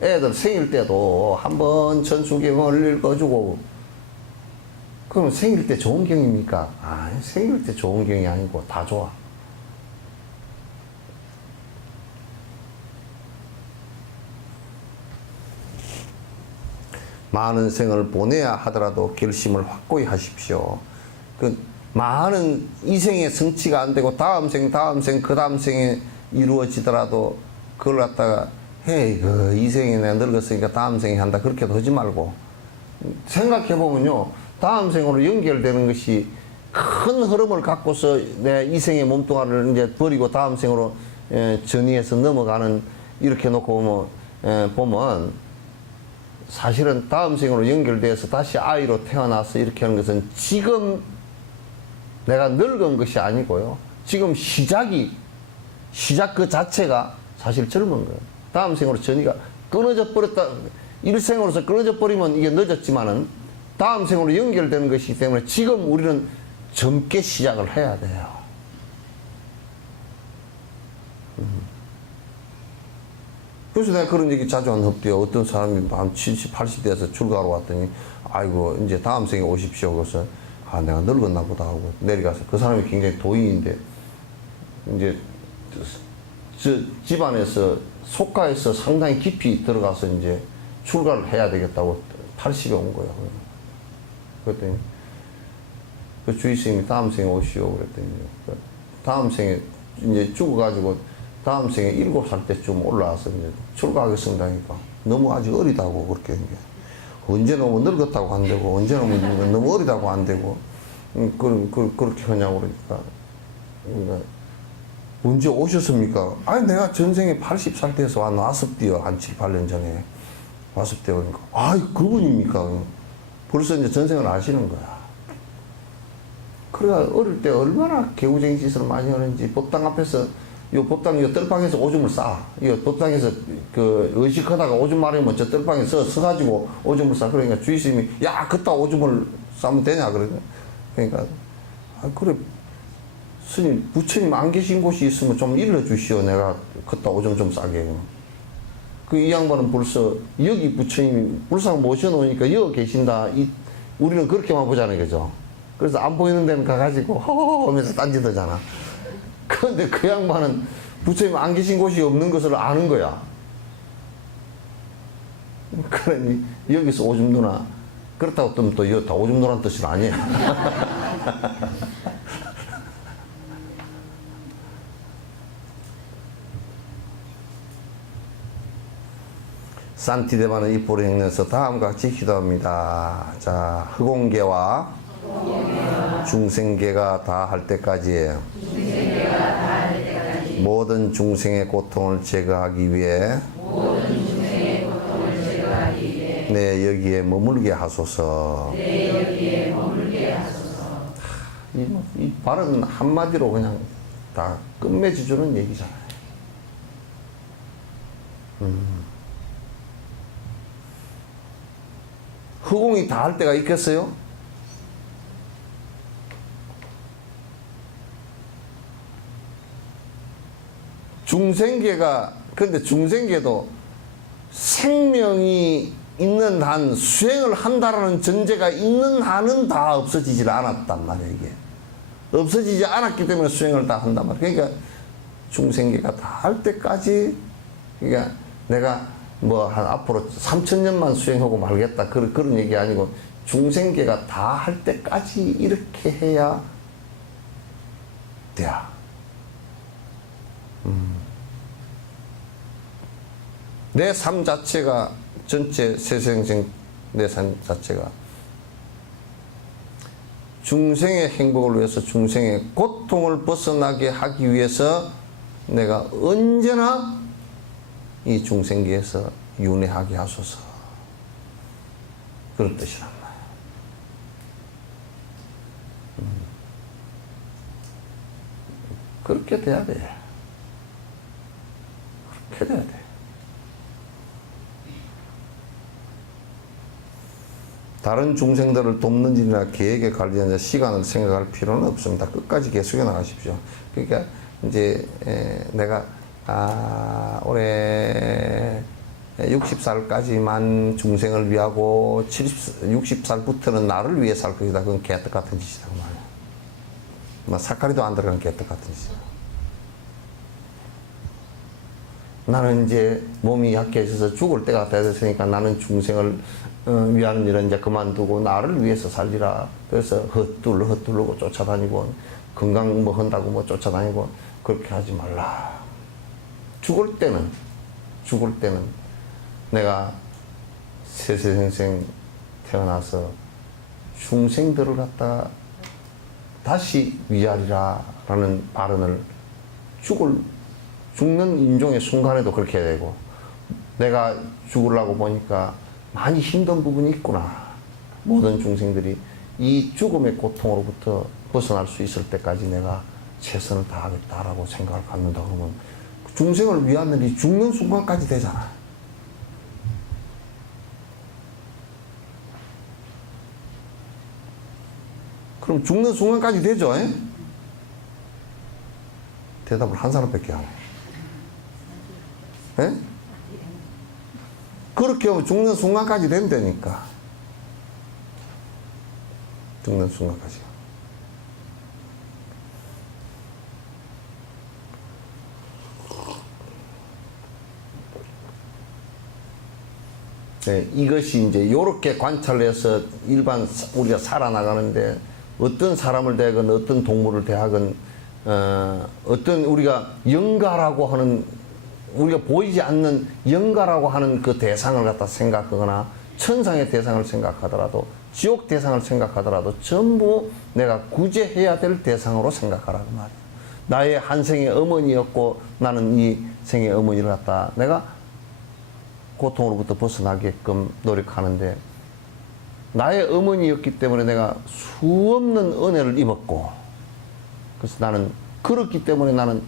애들 생일 때도 한번 천수경을 읽어주고, 그러면 생일 때 좋은 경입니까? 아, 생일 때 좋은 경이 아니고 다 좋아. 많은 생을 보내야 하더라도 결심을 확고히 하십시오. 그 많은 이 생의 성취가 안 되고 다음 생, 그 다음 생에 이루어지더라도 그걸 갖다가 해, 이 생에 내가 늙었으니까 다음 생에 한다. 그렇게도 하지 말고. 생각해보면요. 다음 생으로 연결되는 것이 큰 흐름을 갖고서 내 이 생의 몸뚱아리를 이제 버리고 다음 생으로 전이해서 넘어가는, 이렇게 놓고 보면 사실은 다음 생으로 연결돼서 다시 아이로 태어나서 이렇게 하는 것은 지금 내가 늙은 것이 아니고요. 지금 시작 그 자체가 사실 젊은 거예요. 다음 생으로 전이가 끊어져 버렸다. 일생으로서 끊어져 버리면 이게 늦었지만은 다음 생으로 연결되는 것이기 때문에 지금 우리는 젊게 시작을 해야 돼요. 그래서 내가 그런 얘기 자주 하는 흡디요. 어떤 사람이 한 70, 80대에서 출가하러 왔더니, 아이고, 이제 다음 생에 오십시오. 그래서, 아, 내가 늙었나 보다 하고 내려가서, 그 사람이 굉장히 도인인데, 이제, 저 집안에서, 속가에서 상당히 깊이 들어가서 이제 출가를 해야 되겠다고 80에 온 거예요. 그랬더니, 그 주의스님이 다음 생에 오시오. 그랬더니, 다음 생에 이제 죽어가지고, 다음 생에 7살 때쯤 올라와서 이제 출가하겠습니다 하니까 너무 아직 어리다고 그렇게 언제 너무 늙었다고 안 되고 언제 너무 어리다고 안 되고 그렇게 하냐고 그러니까 언제 오셨습니까? 아니 내가 전생에 80살 때에서 왔었디요. 한 7, 8년 전에 왔었대요. 그러니까 아이 그분입니까? 벌써 이제 전생을 아시는 거야. 그래가 어릴 때 얼마나 개구쟁이 짓을 많이 하는지 법당 앞에서 요 법당 요 뜰방에서 오줌을 싸. 이 법당에서 그 의식하다가 오줌 마르면 저 뜰방에 서가지고 오줌을 싸. 그러니까 주의스님이 야 그따 오줌을 싸면 되냐 그러니까 아 그래 스님 부처님 안 계신 곳이 있으면 좀 일러주시오. 내가 그따 오줌 좀 싸게. 그 이 양반은 벌써 여기 부처님이 불상 모셔놓으니까 여기 계신다. 우리는 그렇게만 보잖아요, 그죠? 그래서 안 보이는 데는 가가지고 허허허 하면서 딴짓하잖아. 그런데 그 양반은 부처님 안 계신 곳이 없는 것을 아는 거야. 그러니 여기서 오줌 누나 그렇다고 또 이거 다 오줌 누라는 뜻은 아니에요. 산티데바는 입보를 행해서 다음과 같이 기도합니다. 자, 흑공계와 중생계가 다 할 때까지 모든 중생의 고통을 제거하기 위해 네 여기에 머물게 하소서. 이 발은 한마디로 그냥 다 끝맺어주는 얘기잖아요. 허공이 다 할 때가 있겠어요? 중생계가, 근데 중생계도 생명이 있는 한, 수행을 한다라는 전제가 있는 한은 다 없어지질 않았단 말이에요, 이게. 없어지지 않았기 때문에 수행을 다 한단 말이에요. 그러니까 중생계가 다 할 때까지, 그러니까 내가 뭐 한 앞으로 3000년만 수행하고 말겠다. 그런 얘기 아니고, 중생계가 다 할 때까지 이렇게 해야 돼. 내 삶 자체가, 전체 세생생 내 삶 자체가 중생의 행복을 위해서, 중생의 고통을 벗어나게 하기 위해서 내가 언제나 이 중생계에서 윤회하게 하소서. 그런 뜻이란 말이에요. 그렇게 돼야 돼. 그렇게 돼야 돼. 다른 중생들을 돕는 일이나 계획에 관련해서 시간을 생각할 필요는 없습니다. 끝까지 계속해 나가십시오. 그러니까 이제 내가 올해 60살까지만 중생을 위하고 60살부터는 나를 위해 살 것이다. 그건 개떡 같은 짓이다 그 말이야. 뭐 사카리도 안 들어간 개떡 같은 짓이야. 나는 이제 몸이 약해져서 죽을 때가 됐으니까 나는 중생을 위하는 일은 이제 그만두고 나를 위해서 살리라. 그래서 헛둘르고 쫓아다니고 건강 뭐 한다고 뭐 쫓아다니고 그렇게 하지 말라. 죽을 때는 내가 세세생생 태어나서 중생들을 갖다가 다시 위하리라 라는 발언을 죽는 인종의 순간에도 그렇게 해야 되고, 내가 죽으려고 보니까 많이 힘든 부분이 있구나. 모든 중생들이 이 죽음의 고통으로부터 벗어날 수 있을 때까지 내가 최선을 다하겠다라고 생각을 갖는다 그러면 중생을 위한 일이 죽는 순간까지 되잖아. 그럼 죽는 순간까지 되죠? 에? 대답을 한 사람밖에 안 해. 에? 그렇게 하면 죽는 순간까지 된다니까. 죽는 순간까지. 네, 이것이 이제 요렇게 관찰해서 일반 우리가 살아나가는데 어떤 사람을 대하건 어떤 동물을 대하건 어떤 우리가 영가라고 하는, 우리가 보이지 않는 영가라고 하는 그 대상을 갖다 생각하거나 천상의 대상을 생각하더라도 지옥 대상을 생각하더라도 전부 내가 구제해야 될 대상으로 생각하라고 말이야. 나의 한 생의 어머니였고 나는 이 생의 어머니를 갖다 내가 고통으로부터 벗어나게끔 노력하는데, 나의 어머니였기 때문에 내가 수없는 은혜를 입었고, 그래서 나는 그렇기 때문에 나는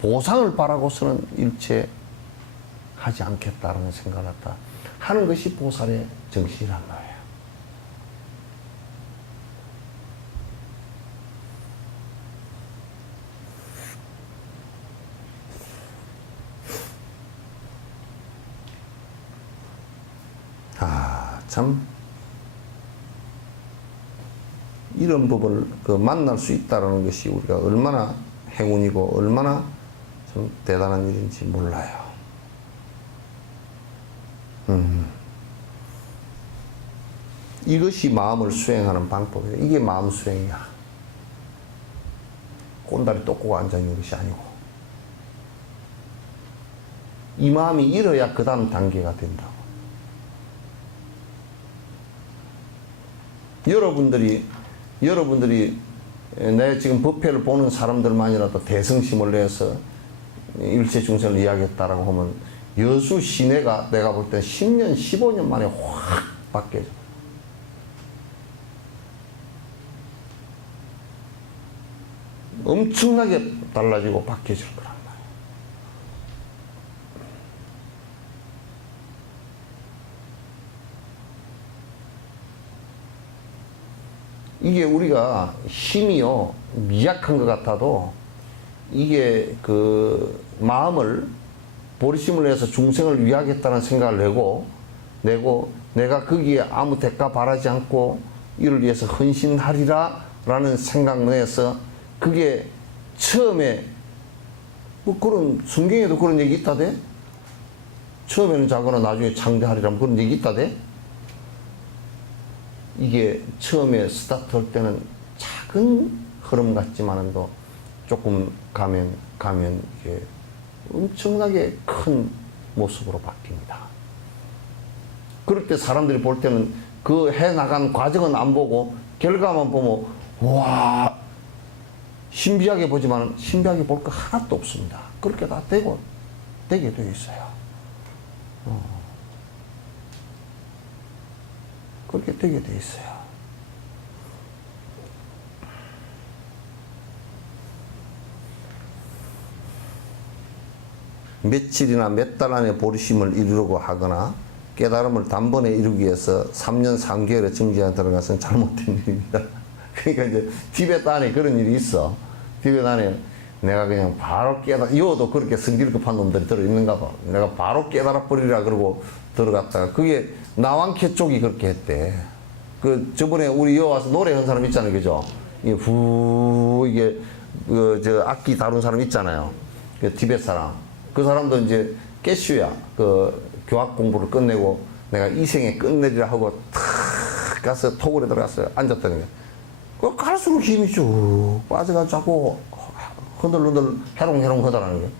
보상을 바라고서는 일체 하지 않겠다라는 생각을 갖다 하는 것이 보살의 정신이란 말이에요. 참 이런 법을 만날 수 있다는 것이 우리가 얼마나 행운이고 얼마나 좀 대단한 일인지 몰라요. 이것이 마음을 수행하는 방법이에요. 이게 마음 수행이야. 꼰다리 똑고가 앉아있는 것이 아니고, 이 마음이 일어야 그 다음 단계가 된다고. 여러분들이 내 지금 법회를 보는 사람들만이라도 대성심을 내서 일체 중생을 이야기했다라고 하면 여수 시내가 내가 볼 때 10년, 15년 만에 확 바뀌어져. 엄청나게 달라지고 바뀌어질 거란 말이에요. 이게 우리가 힘이요 미약한 것 같아도 이게 그 마음을 보리심을 해서 중생을 위하겠다는 생각을 내고 내가 거기에 아무 대가 바라지 않고 이를 위해서 헌신하리라 라는 생각 내에서, 그게 처음에 뭐 그런 성경에도 그런 얘기 있다대. 처음에는 작거나 나중에 창대하리라 그런 얘기 있다대. 이게 처음에 스타트할 때는 작은 흐름 같지만도 조금 가면 이게 엄청나게 큰 모습으로 바뀝니다. 그럴 때 사람들이 볼 때는 그 해나간 과정은 안 보고 결과만 보면 와 신비하게 보지만 신비하게 볼 거 하나도 없습니다. 그렇게 다 되게 되어 있어요. 그렇게 되게 되어 있어요. 며칠이나 몇 달 안에 보리심을 이루려고 하거나 깨달음을 단번에 이루기 위해서 3년 3개월의 정지에 들어가서는 잘못된 일입니다. 그러니까 이제 티베트 안에 그런 일이 있어. 티베트 안에 내가 그냥 바로 이어도 그렇게 성질 급한 놈들이 들어있는가 봐. 내가 바로 깨달아 버리라 그러고 들어갔다가 그게 나왕캐 쪽이 그렇게 했대. 그 저번에 우리 여 와서 노래한 사람 있잖아요, 그죠? 이게 이게 저 악기 다룬 사람 있잖아요. 그 티벳 사람. 그 사람도 이제 깨슈야. 그 교학 공부를 끝내고 내가 이 생에 끝내리라 하고 탁 가서 토굴에 들어가서 앉았다는 거야. 그 갈수록 힘이 쭉 빠져가지고 자꾸 흔들흔들 해롱해롱 하더라는 거야.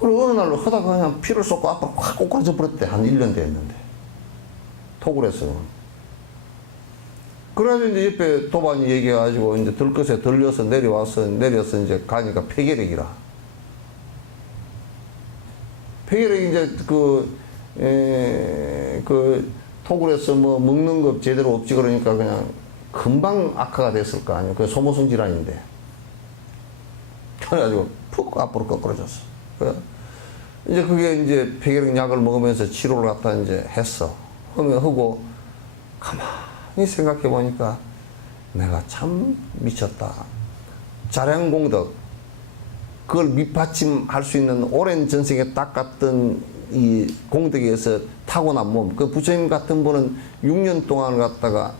그리고 어느 날로 하다가 그냥 피를 쏟고 앞으로 확 꼬꾸라져 버렸대. 한 1년 됐는데. 토굴에서. 그래가지고 이제 옆에 도반이 얘기해가지고 이제 들것에 들려서 내려서 이제 가니까 폐결핵이라. 폐결핵이 이제 그 토굴에서 뭐 먹는 거 제대로 없지 그러니까 그냥 금방 악화가 됐을 거 아니에요. 그 소모성 질환인데. 그래가지고 푹 앞으로 거꾸러졌어. 그래. 이제 그게 이제 폐결핵 약을 먹으면서 치료를 갖다 이제 했어. 하고 가만히 생각해 보니까 내가 참 미쳤다. 자량공덕. 그걸 밑받침할 수 있는 오랜 전생에 딱 갔던 이 공덕에서 타고난 몸. 그 부처님 같은 분은 6년 동안 갔다가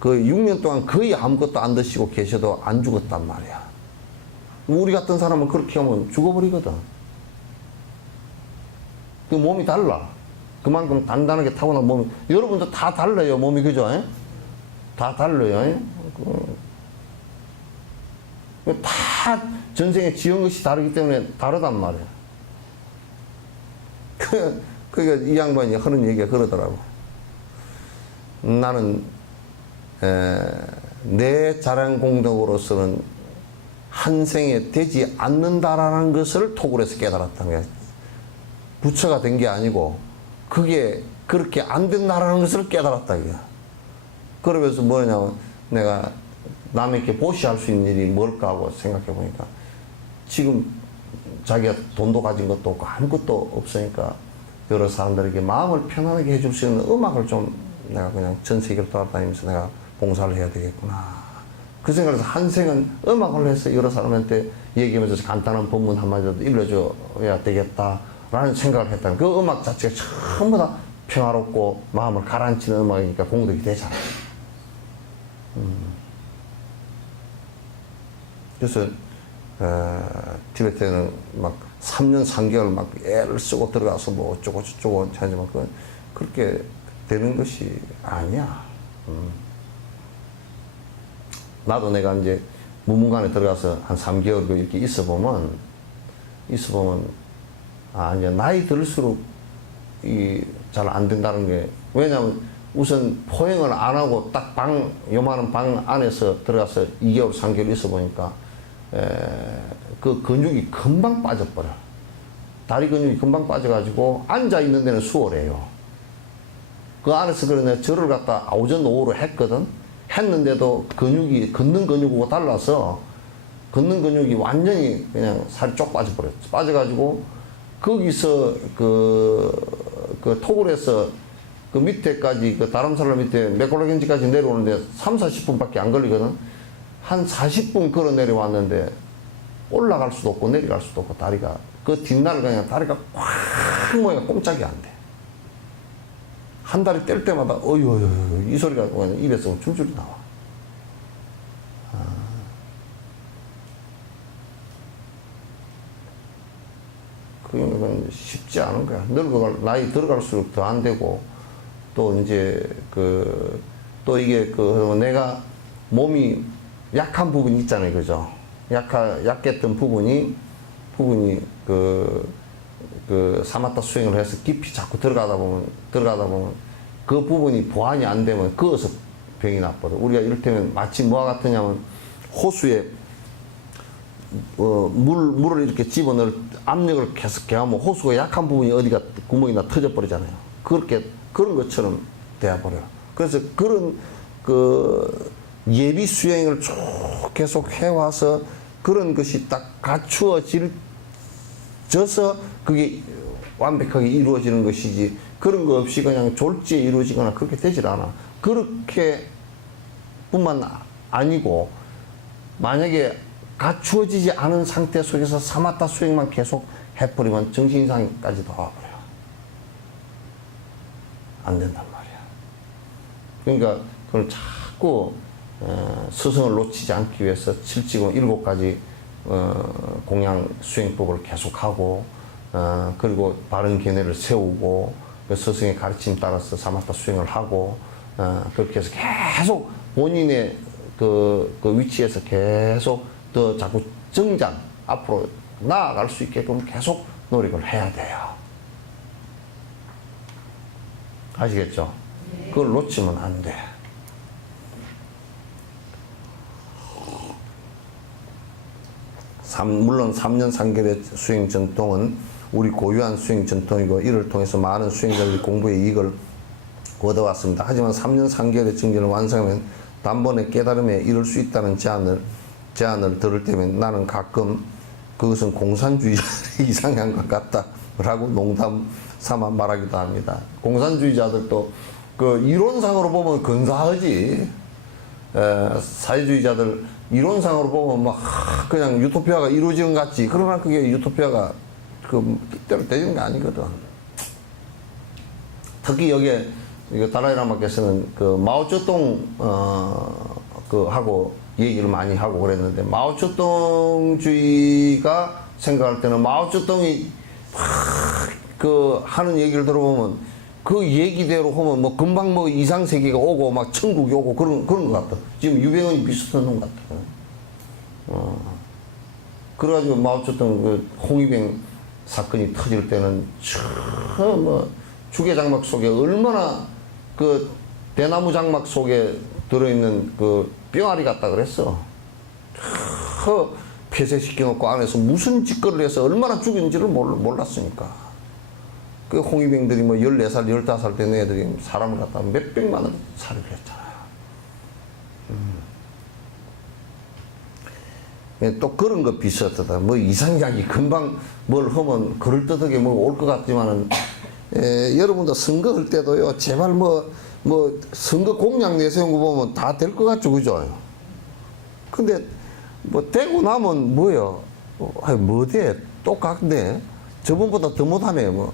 그 6년 동안 거의 아무것도 안 드시고 계셔도 안 죽었단 말이야. 우리 같은 사람은 그렇게 하면 죽어버리거든. 그 몸이 달라. 그만큼 단단하게 타고난 몸이. 여러분도 다 달라요, 몸이. 그죠? 다 달라요. 다 전생에 지은 것이 다르기 때문에 다르단 말이야. 그러니까 이 양반이 하는 얘기가 그러더라고. 나는 내 자량공덕으로서는 한 생에 되지 않는다라는 것을 토굴에서 깨달았다는 거야. 부처가 된 게 아니고 그게 그렇게 안 된다라는 것을 깨달았다 이거야. 그러면서 뭐냐면 내가 남에게 보시할 수 있는 일이 뭘까 하고 생각해 보니까 지금 자기가 돈도 가진 것도 없고 아무것도 없으니까 여러 사람들에게 마음을 편안하게 해줄 수 있는 음악을 좀 내가 그냥 전 세계를 돌아다니면서 내가 봉사를 해야 되겠구나. 그 생각에서 한 생은 음악을 해서 여러 사람한테 얘기하면서 간단한 법문 한마디라도 일러줘야 되겠다라는 생각을 했다. 그 음악 자체가 전부 다 평화롭고 마음을 가라앉히는 음악이니까 공덕이 되잖아. 그래서 티베트에는 막 3년 3개월 막 애를 쓰고 들어가서 뭐 어쩌고 저쩌고 하지만 그건 그렇게 되는 것이 아니야. 나도 내가 이제 무문관에 들어가서 한 3개월 이렇게 있어보면 아 이제 나이 들수록 잘 안 된다는 게, 왜냐면 우선 포행을 안 하고 딱 요만한 방 안에서 들어가서 2개월 3개월 있어 보니까 그 근육이 금방 빠져버려. 다리 근육이 금방 빠져가지고 앉아 있는 데는 수월해요. 그 안에서 그러네 절을 갖다 오전 오후로 했거든. 했는데도 근육이 걷는 근육하고 달라서 걷는 근육이 완전히 그냥 살이 쪽 빠져버렸어. 빠져가지고 거기서 그 토굴에서 그 밑에까지 그 다람살라 밑에 메콜라겐지까지 내려오는데 3-40분밖에 안 걸리거든. 한 40분 걸어 내려왔는데 올라갈 수도 없고 내려갈 수도 없고 다리가 그 뒷날 그냥 다리가 꽉 모여가 꼼짝이 안 돼. 한 다리 뗄 때마다 어휴 이 소리가 그냥 입에서 줄줄이 나와. 그건 쉽지 않은 거야. 나이 들어갈수록 더 안 되고 또 이제 또 이게 내가 몸이 약한 부분이 있잖아요, 그죠? 약했던 부분이 사마타 수행을 해서 깊이 자꾸 들어가다 보면 그 부분이 보완이 안 되면 그어서 병이 나거든. 우리가 이를테면 마치 뭐와 같으냐면 호수에 물을 이렇게 집어넣을 압력을 계속 개하면 호수가 약한 부분이 어디가 구멍이나 터져버리잖아요. 그런 것처럼 되어버려요. 그래서 그런 예비 수행을 쭉 계속 해와서 그런 것이 딱 갖추어져서 그게 완벽하게 이루어지는 것이지, 그런 거 없이 그냥 졸지에 이루어지거나 그렇게 되질 않아. 그렇게 뿐만 아니고, 만약에 갖추어지지 않은 상태 속에서 사마타 수행만 계속 해버리면 정신 이상까지도 와버려요. 안 된단 말이야. 그러니까 그걸 자꾸 스승을 놓치지 않기 위해서 7지공 7가지 공양 수행법을 계속하고 그리고 바른 견해를 세우고 그 스승의 가르침 따라서 사마타 수행을 하고 그렇게 해서 계속 본인의 그 위치에서 계속 더 자꾸 정장 앞으로 나아갈 수 있게끔 계속 노력을 해야 돼요. 아시겠죠? 그걸 놓치면 안 돼. 물론 3년 3개월의 수행 전통은 우리 고유한 수행 전통이고 이를 통해서 많은 수행자들이 공부의 이익을 얻어왔습니다. 하지만 3년 3개월의 정진을 완성하면 단번에 깨달음에 이를 수 있다는 제안을 들을 때면 나는 가끔 그것은 공산주의자의 이상향과 같다라고 농담 삼아 말하기도 합니다. 공산주의자들도 그 이론상으로 보면 근사하지. 사회주의자들 이론상으로 보면 막 그냥 유토피아가 이루어지는 것 같지. 그러나 그게 유토피아가 그 뜻대로 되는 게 아니거든. 특히 여기에 달라이라마께서는 그 마오쩌둥 그 하고 얘기를 많이 하고 그랬는데 마오쩌둥주의가 생각할 때는 마오쩌둥이 그 하는 얘기를 들어보면 그 얘기대로 하면 뭐 금방 뭐 이상 세계가 오고 막 천국이 오고 그런 것 같아. 지금 유병헌이 비슷한 놈 같아. 그래가지고 마오쩌둥 그 홍위병 사건이 터질 때는 뭐 주계 장막 속에 얼마나 그 대나무 장막 속에 들어있는 그 뿅아리 같다 그랬어. 폐쇄시켜놓고 안에서 무슨 짓거리를 해서 얼마나 죽인지를 몰랐으니까. 그 홍위병들이 뭐 14살, 15살 된 애들이 사람을 갖다 몇백만을 살해를 했잖아요. 또 그런 거 비슷하다. 뭐 이상하게 금방 뭘 하면 그럴듯하게 뭐 올 것 같지만은, 여러분도 선거할 때도요, 제발 뭐 선거 공약 내세운 거 보면 다 될 것 같죠, 그죠? 근데 뭐 되고 나면 뭐요? 뭐 돼? 똑같네. 저번보다 더 못하네, 뭐.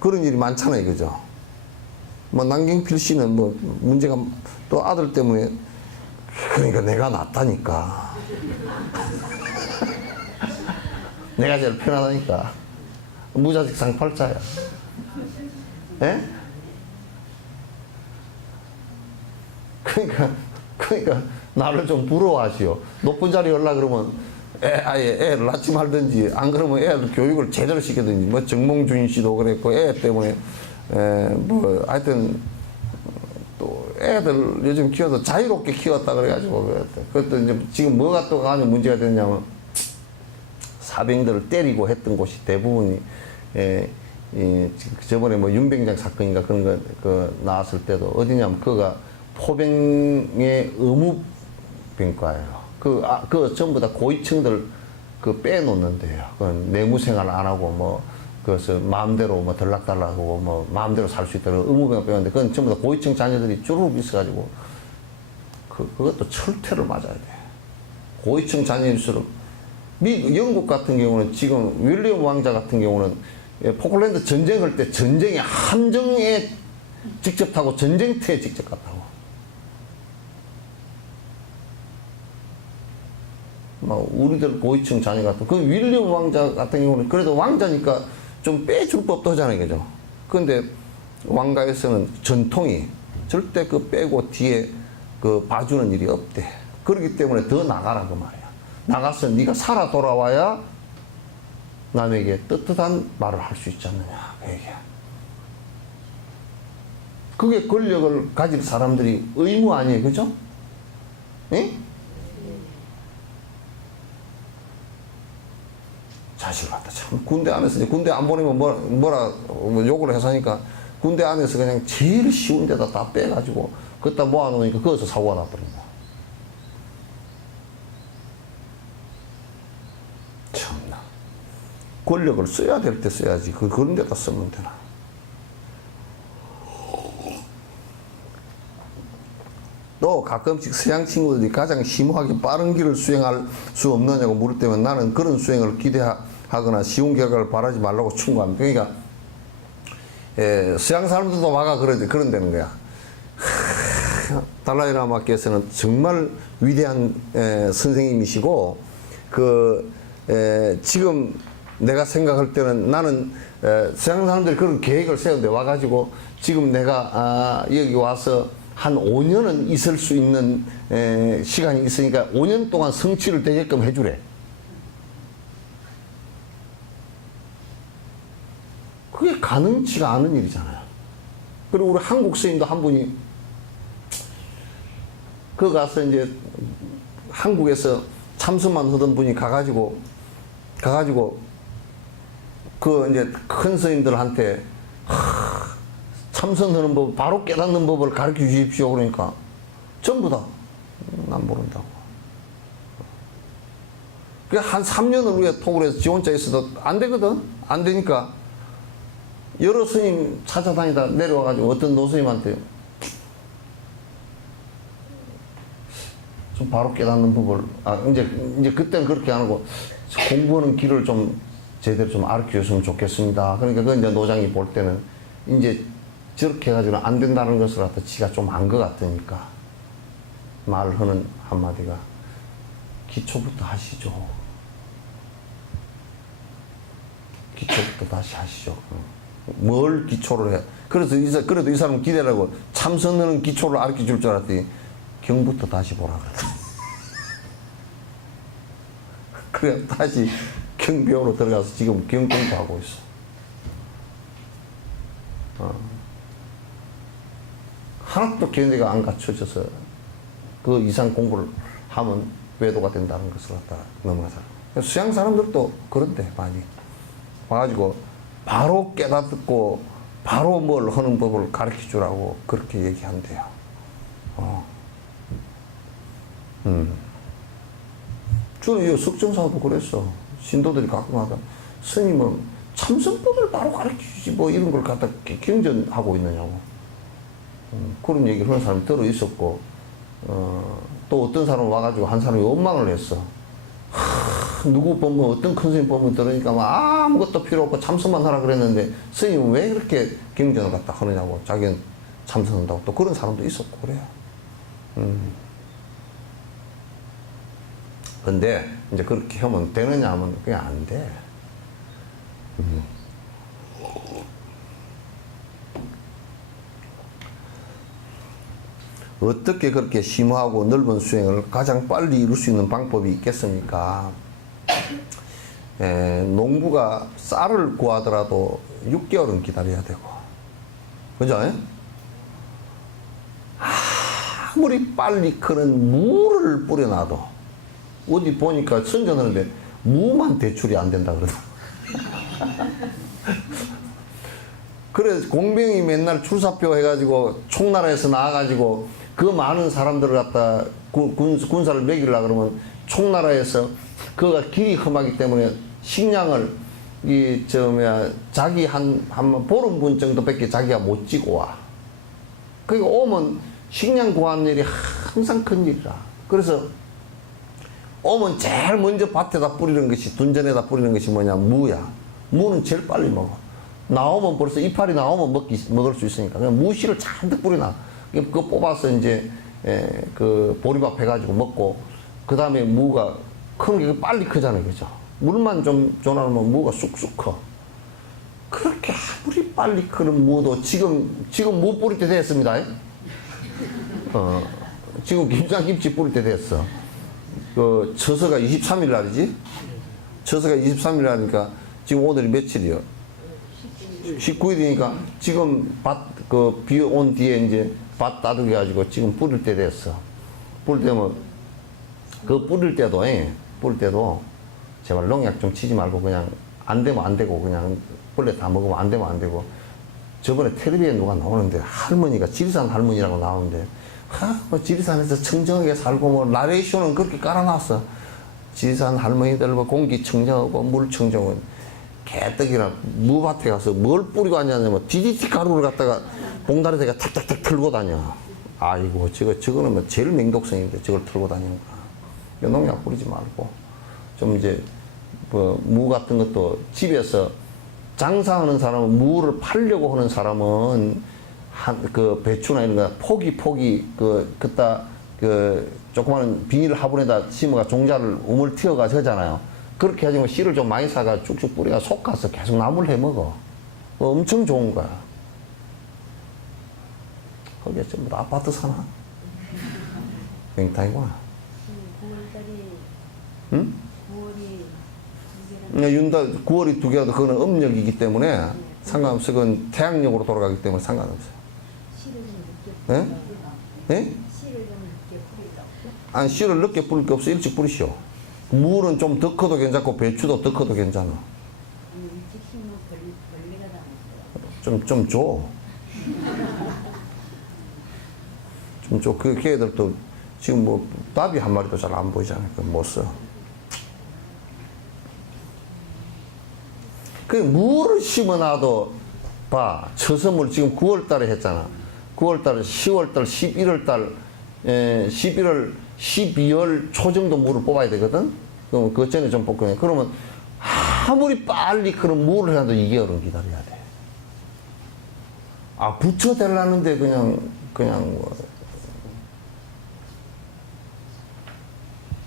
그런 일이 많잖아요, 그죠? 뭐 남경필 씨는 뭐 문제가 또 아들 때문에 그러니까 내가 낫다니까. 내가 제일 편하다니까. 무자식 상팔자야. 예? 그러니까 나를 좀 부러워하시오. 높은 자리 올라 그러면 아예 애를 낳지 말든지 안 그러면 애를 교육을 제대로 시키든지 뭐 정몽준 씨도 그랬고 애 때문에 뭐 하여튼 또 애들 요즘 키워서 자유롭게 키웠다 그래가지고 그것도 이제 지금 뭐가 또 아주 문제가 됐냐면 사병들을 때리고 했던 곳이 대부분이 저번에 뭐 윤병장 사건인가 그런 거 그 나왔을 때도 어디냐면 그가 포병의 의무병과예요. 그 전부 다 고위층들 그 빼놓는데요. 그 내무생활 안 하고 뭐 그것을 마음대로 뭐 들락달락하고 뭐 마음대로 살 수 있도록 의무병을 빼는데 그건 전부 다 고위층 자녀들이 쭈르륵 있어가지고 그것도 철퇴를 맞아야 돼. 고위층 자녀일수록 영국 같은 경우는 지금 윌리엄 왕자 같은 경우는 포클랜드 전쟁할 때 전쟁의 함정에 직접 타고 전쟁터에 직접 갔다고. 우리들 고위층 자녀 같은 그 윌리엄 왕자 같은 경우는 그래도 왕자니까 좀 빼줄 법도 하잖아요, 그죠? 그런데 왕가에서는 전통이 절대 그 빼고 뒤에 그 봐주는 일이 없대. 그렇기 때문에 더 나가라 그 말이야. 나가서 네가 살아 돌아와야 남에게 떳떳한 말을 할 수 있지 않느냐 그 얘기야. 그게 권력을 가질 사람들이 의무 아니에요, 그죠? 응? 자식을 갖다 참 군대 안에서 이제 군대 안 보내면 뭐라 욕을 해서 하니까 군대 안에서 그냥 제일 쉬운 데다 다 빼가지고 그따 모아놓으니까 거기서 사고가 나버린다. 참나. 권력을 써야 될 때 써야지 그런 데다 쓰면 되나. 또 가끔씩 서양 친구들이 가장 심오하게 빠른 길을 수행할 수 없느냐고 물을 때면 나는 그런 수행을 기대하거나 쉬운 결과를 바라지 말라고 충고합니다. 그러니까 서양 사람들도 와가 그런다는 거야. 달라이라마께서는 정말 위대한 선생님이시고 지금 내가 생각할 때는 나는 서양 사람들이 그런 계획을 세운데 와가지고 지금 내가 여기 와서 한 5년은 있을 수 있는 시간이 있으니까 5년 동안 성취를 되게끔 해주래. 그게 가능치가 않은 일이잖아요. 그리고 우리 한국 스님도 한 분이 그 가서 이제 한국에서 참선만 하던 분이 가가지고 그 이제 큰 스님들한테 참선하는 법, 바로 깨닫는 법을 가르쳐 주십시오. 그러니까 전부 다 난 모른다고. 한 3년을 우리가 톡을 해서 지원자 있어도 안 되거든. 안 되니까 여러 스님 찾아다니다 내려와가지고 어떤 노스님한테 좀 바로 깨닫는 법을 이제 그때는 그렇게 안 하고 공부하는 길을 좀 제대로 좀 알려 줬으면 좋겠습니다. 그러니까 그 이제 노장이 볼 때는 이제 저렇게 해가지고는 안 된다는 것을 갖다 지가 좀 안 것 같으니까 말하는 한마디가 기초부터 하시죠. 기초부터 다시 하시죠. 뭘 기초를 해. 그래서 그래도 이 사람 기대를 하고 참선하는 기초를 가르쳐 줄 줄 알았더니 경부터 다시 보라 그랬다. 그래 다시 경배우로 들어가서 지금 경 공부하고 있어. 하나도 견디가 안 갖춰져서 그 이상 공부를 하면 외도가 된다는 것을 갖다 넘어가서. 수양 사람들도 그런데 많이 와가지고 바로 깨닫고 바로 뭘 하는 법을 가르쳐 주라고 그렇게 얘기한대요. 저는 이 석정사도 그랬어. 신도들이 가끔 하다 스님은 참선법을 바로 가르쳐 주지 뭐 이런 걸 갖다 경전하고 있느냐고. 그런 얘기를 하는 사람이 들어 있었고, 또 어떤 사람 와가지고 한 사람이 원망을 했어. 누구 보면 어떤 큰 스님 보면 들으니까 막 아무것도 필요 없고 참선만 하라 그랬는데 스님은 왜 그렇게 경전을 갖다 하느냐고. 자기는 참선한다고. 또 그런 사람도 있었고 그래요. 근데 이제 그렇게 하면 되느냐 하면 그냥 안 돼. 어떻게 그렇게 심오하고 넓은 수행을 가장 빨리 이룰 수 있는 방법이 있겠습니까? 농부가 쌀을 구하더라도 6개월은 기다려야 되고, 그죠? 아무리 빨리 크는 무를 뿌려놔도 어디 보니까 선전하는데 무만 대출이 안 된다 그러더라고. 그래서 공병이 맨날 출사표 해가지고 총나라에서 나와가지고 그 많은 사람들을 갖다 군사를 먹이려고 그러면 총나라에서 그가 길이 험하기 때문에 식량을 자기 한 보름분 정도밖에 자기가 못 지고 와. 그러니까 오면 식량 구하는 일이 항상 큰 일이라. 그래서 오면 제일 먼저 밭에다 뿌리는 것이, 둔전에다 뿌리는 것이 뭐냐? 무야. 무는 제일 빨리 먹어. 나오면 벌써 이파리 나오면 먹을 수 있으니까. 그냥 무씨를 잔뜩 뿌려놔. 그거 뽑아서 이제, 그 보리밥 해가지고 먹고, 그 다음에 무가 큰 게 빨리 크잖아요. 그죠? 물만 좀 줘놔놓으면 무가 쑥쑥 커. 그렇게 아무리 빨리 크는 무도 지금 무 뿌릴 때 됐습니다. 지금 김치 뿌릴 때 됐어. 그 처서가 23일 날이지? 처서가 23일 날이니까 지금 오늘이 며칠이요? 19일이니까 지금 비 온 뒤에 이제 밭 따두게 가지고 지금 뿌릴 때 됐어. 뿌릴 때면 그 뿌릴 때도 제발 농약 좀 치지 말고 그냥 안 되면 안 되고 그냥 벌레 다 먹으면 안 되면 안 되고. 저번에 텔레비에 누가 나오는데 할머니가 지리산 할머니라고 나오는데 뭐 지리산에서 청정하게 살고 뭐 나레이션은 그렇게 깔아놨어. 지리산 할머니들 뭐 공기 청정하고 물 청정은 개떡이라 무밭에 가서 뭘 뿌리고 왔냐면 DDT 가루를 갖다가 봉다리에다가 탁탁탁 털고 다녀. 아이고, 저거는 뭐 제일 맹독성인데 저걸 틀고 다니는구나. 농약 뿌리지 말고. 좀 이제, 뭐, 무 같은 것도 집에서 장사하는 사람은, 무를 팔려고 하는 사람은, 그 배추나 이런 거, 포기, 조그마한 비닐 화분에다 심어가 종자를 우물 튀어가지고 하잖아요. 그렇게 하지만 씨를 좀 많이 사가 쭉쭉 뿌리가 솎아서 계속 나물 해 먹어. 엄청 좋은 거야. 거기에 전부 다 아파트 사나? 맹탕이구나. 9월달이 응? 9월이 윤달 9월이 두 개라도 그거는 음력이기 때문에 상관없어. 그건 태양력으로 돌아가기 때문에 상관없어요. 씨를 좀 늦게 예? 예? 씨를 좀 늦게 뿌리라고. 아니, 씨를 늦게 뿌릴 게 없어. 일찍 뿌리시오. 물은 좀 더 커도 괜찮고 배추도 더 커도 괜찮아. 일찍 심으면 벌레가 나왔어요. 좀 줘. 좀 줘. 그 걔들도 지금 뭐 나비 한 마리도 잘 안 보이잖아요. 그 못 써. 그 물을 심어놔도 봐. 처서물 지금 9월 달에 했잖아. 9월 달, 10월 달, 11월 달, 11월, 12월 초 정도 물을 뽑아야 되거든? 그럼 그 전에 좀 뽑거든요. 그러면 아무리 빨리 그런 물을 해도 2개월은 기다려야 돼. 아, 붙여대려는데 그냥 뭐.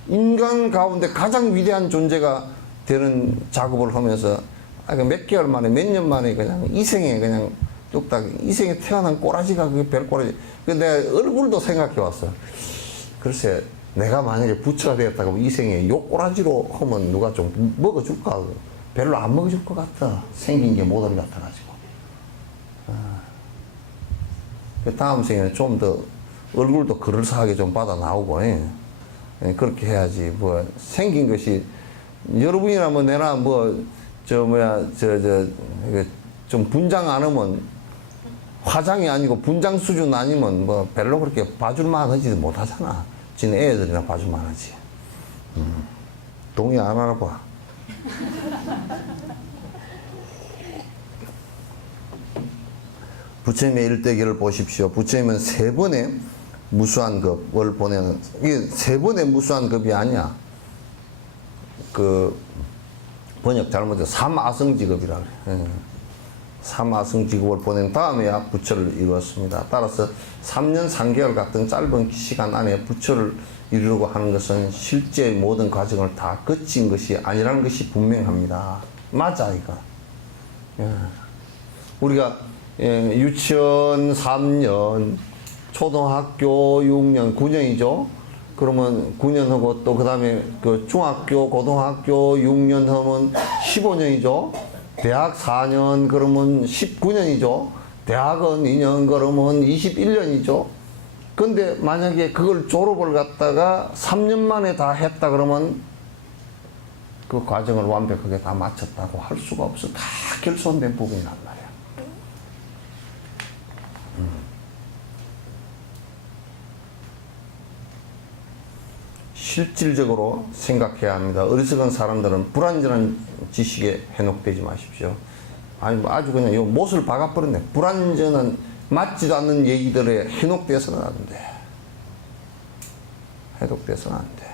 인간 가운데 가장 위대한 존재가 되는 작업을 하면서 몇 개월 만에, 몇 년 만에 그냥 이생에 그냥 뚝딱, 이생에 태어난 꼬라지가 그게 별 꼬라지. 내 얼굴도 생각해 왔어. 글쎄, 내가 만약에 부처가 되었다고 이생에 요 꼬라지로 하면 누가 좀 먹어줄까? 별로 안 먹어줄 것 같아. 생긴 게 모델 같아가지고. 그 다음 생에는 좀 더 얼굴도 그럴싸하게 좀 받아 나오고, 그렇게 해야지. 뭐, 생긴 것이, 여러분이라면 내나 뭐, 좀 분장 안 하면, 화장이 아니고 분장 수준 아니면 뭐, 별로 그렇게 봐줄만 하지도 못하잖아. 지네 애들이나 봐줄만 하지. 동의 안 알아봐. 부처님의 일대기를 보십시오. 부처님은 3번의 무수한 급을 보내는, 이게 3번의 무수한 급이 아니야. 그, 번역 잘못해서 삼아성지급이라 그래. 삼아성지급을 보낸 다음에야 부처를 이루었습니다. 따라서 3년 3개월 같은 짧은 시간 안에 부처를 이루려고 하는 것은 실제 모든 과정을 다 거친 것이 아니라는 것이 분명합니다. 맞아, 이거. 우리가 유치원 3년, 초등학교 6년, 9년이죠. 그러면 9년하고 또 그 다음에 그 중학교, 고등학교 6년 하면 15년이죠. 대학 4년 그러면 19년이죠. 대학은 2년 그러면 21년이죠. 근데 만약에 그걸 졸업을 갖다가 3년 만에 다 했다 그러면 그 과정을 완벽하게 다 마쳤다고 할 수가 없어. 다 결손된 부분이란 말이야. 실질적으로 생각해야 합니다. 어리석은 사람들은 불완전한 지식에 해독되지 마십시오. 아니, 뭐 아주 그냥 요 못을 박아버렸네. 불완전한, 맞지도 않는 얘기들에 해독돼서는 안 돼. 해독돼서는 안 돼.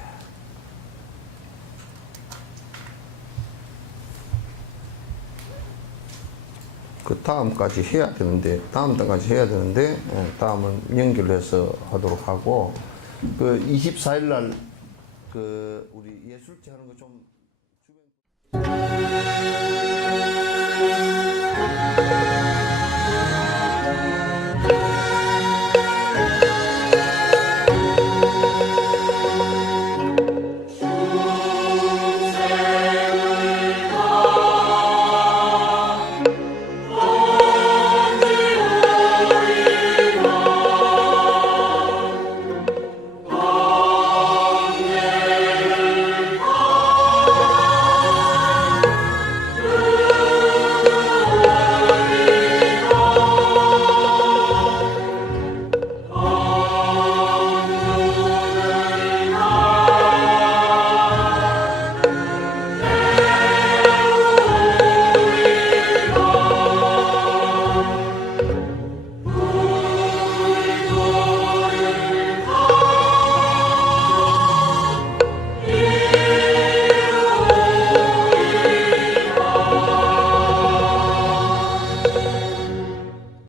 그 다음까지 해야 되는데, 다음은 연결해서 하도록 하고, 그 24일 날, 그, 우리 예술제 하는 거 좀, 주변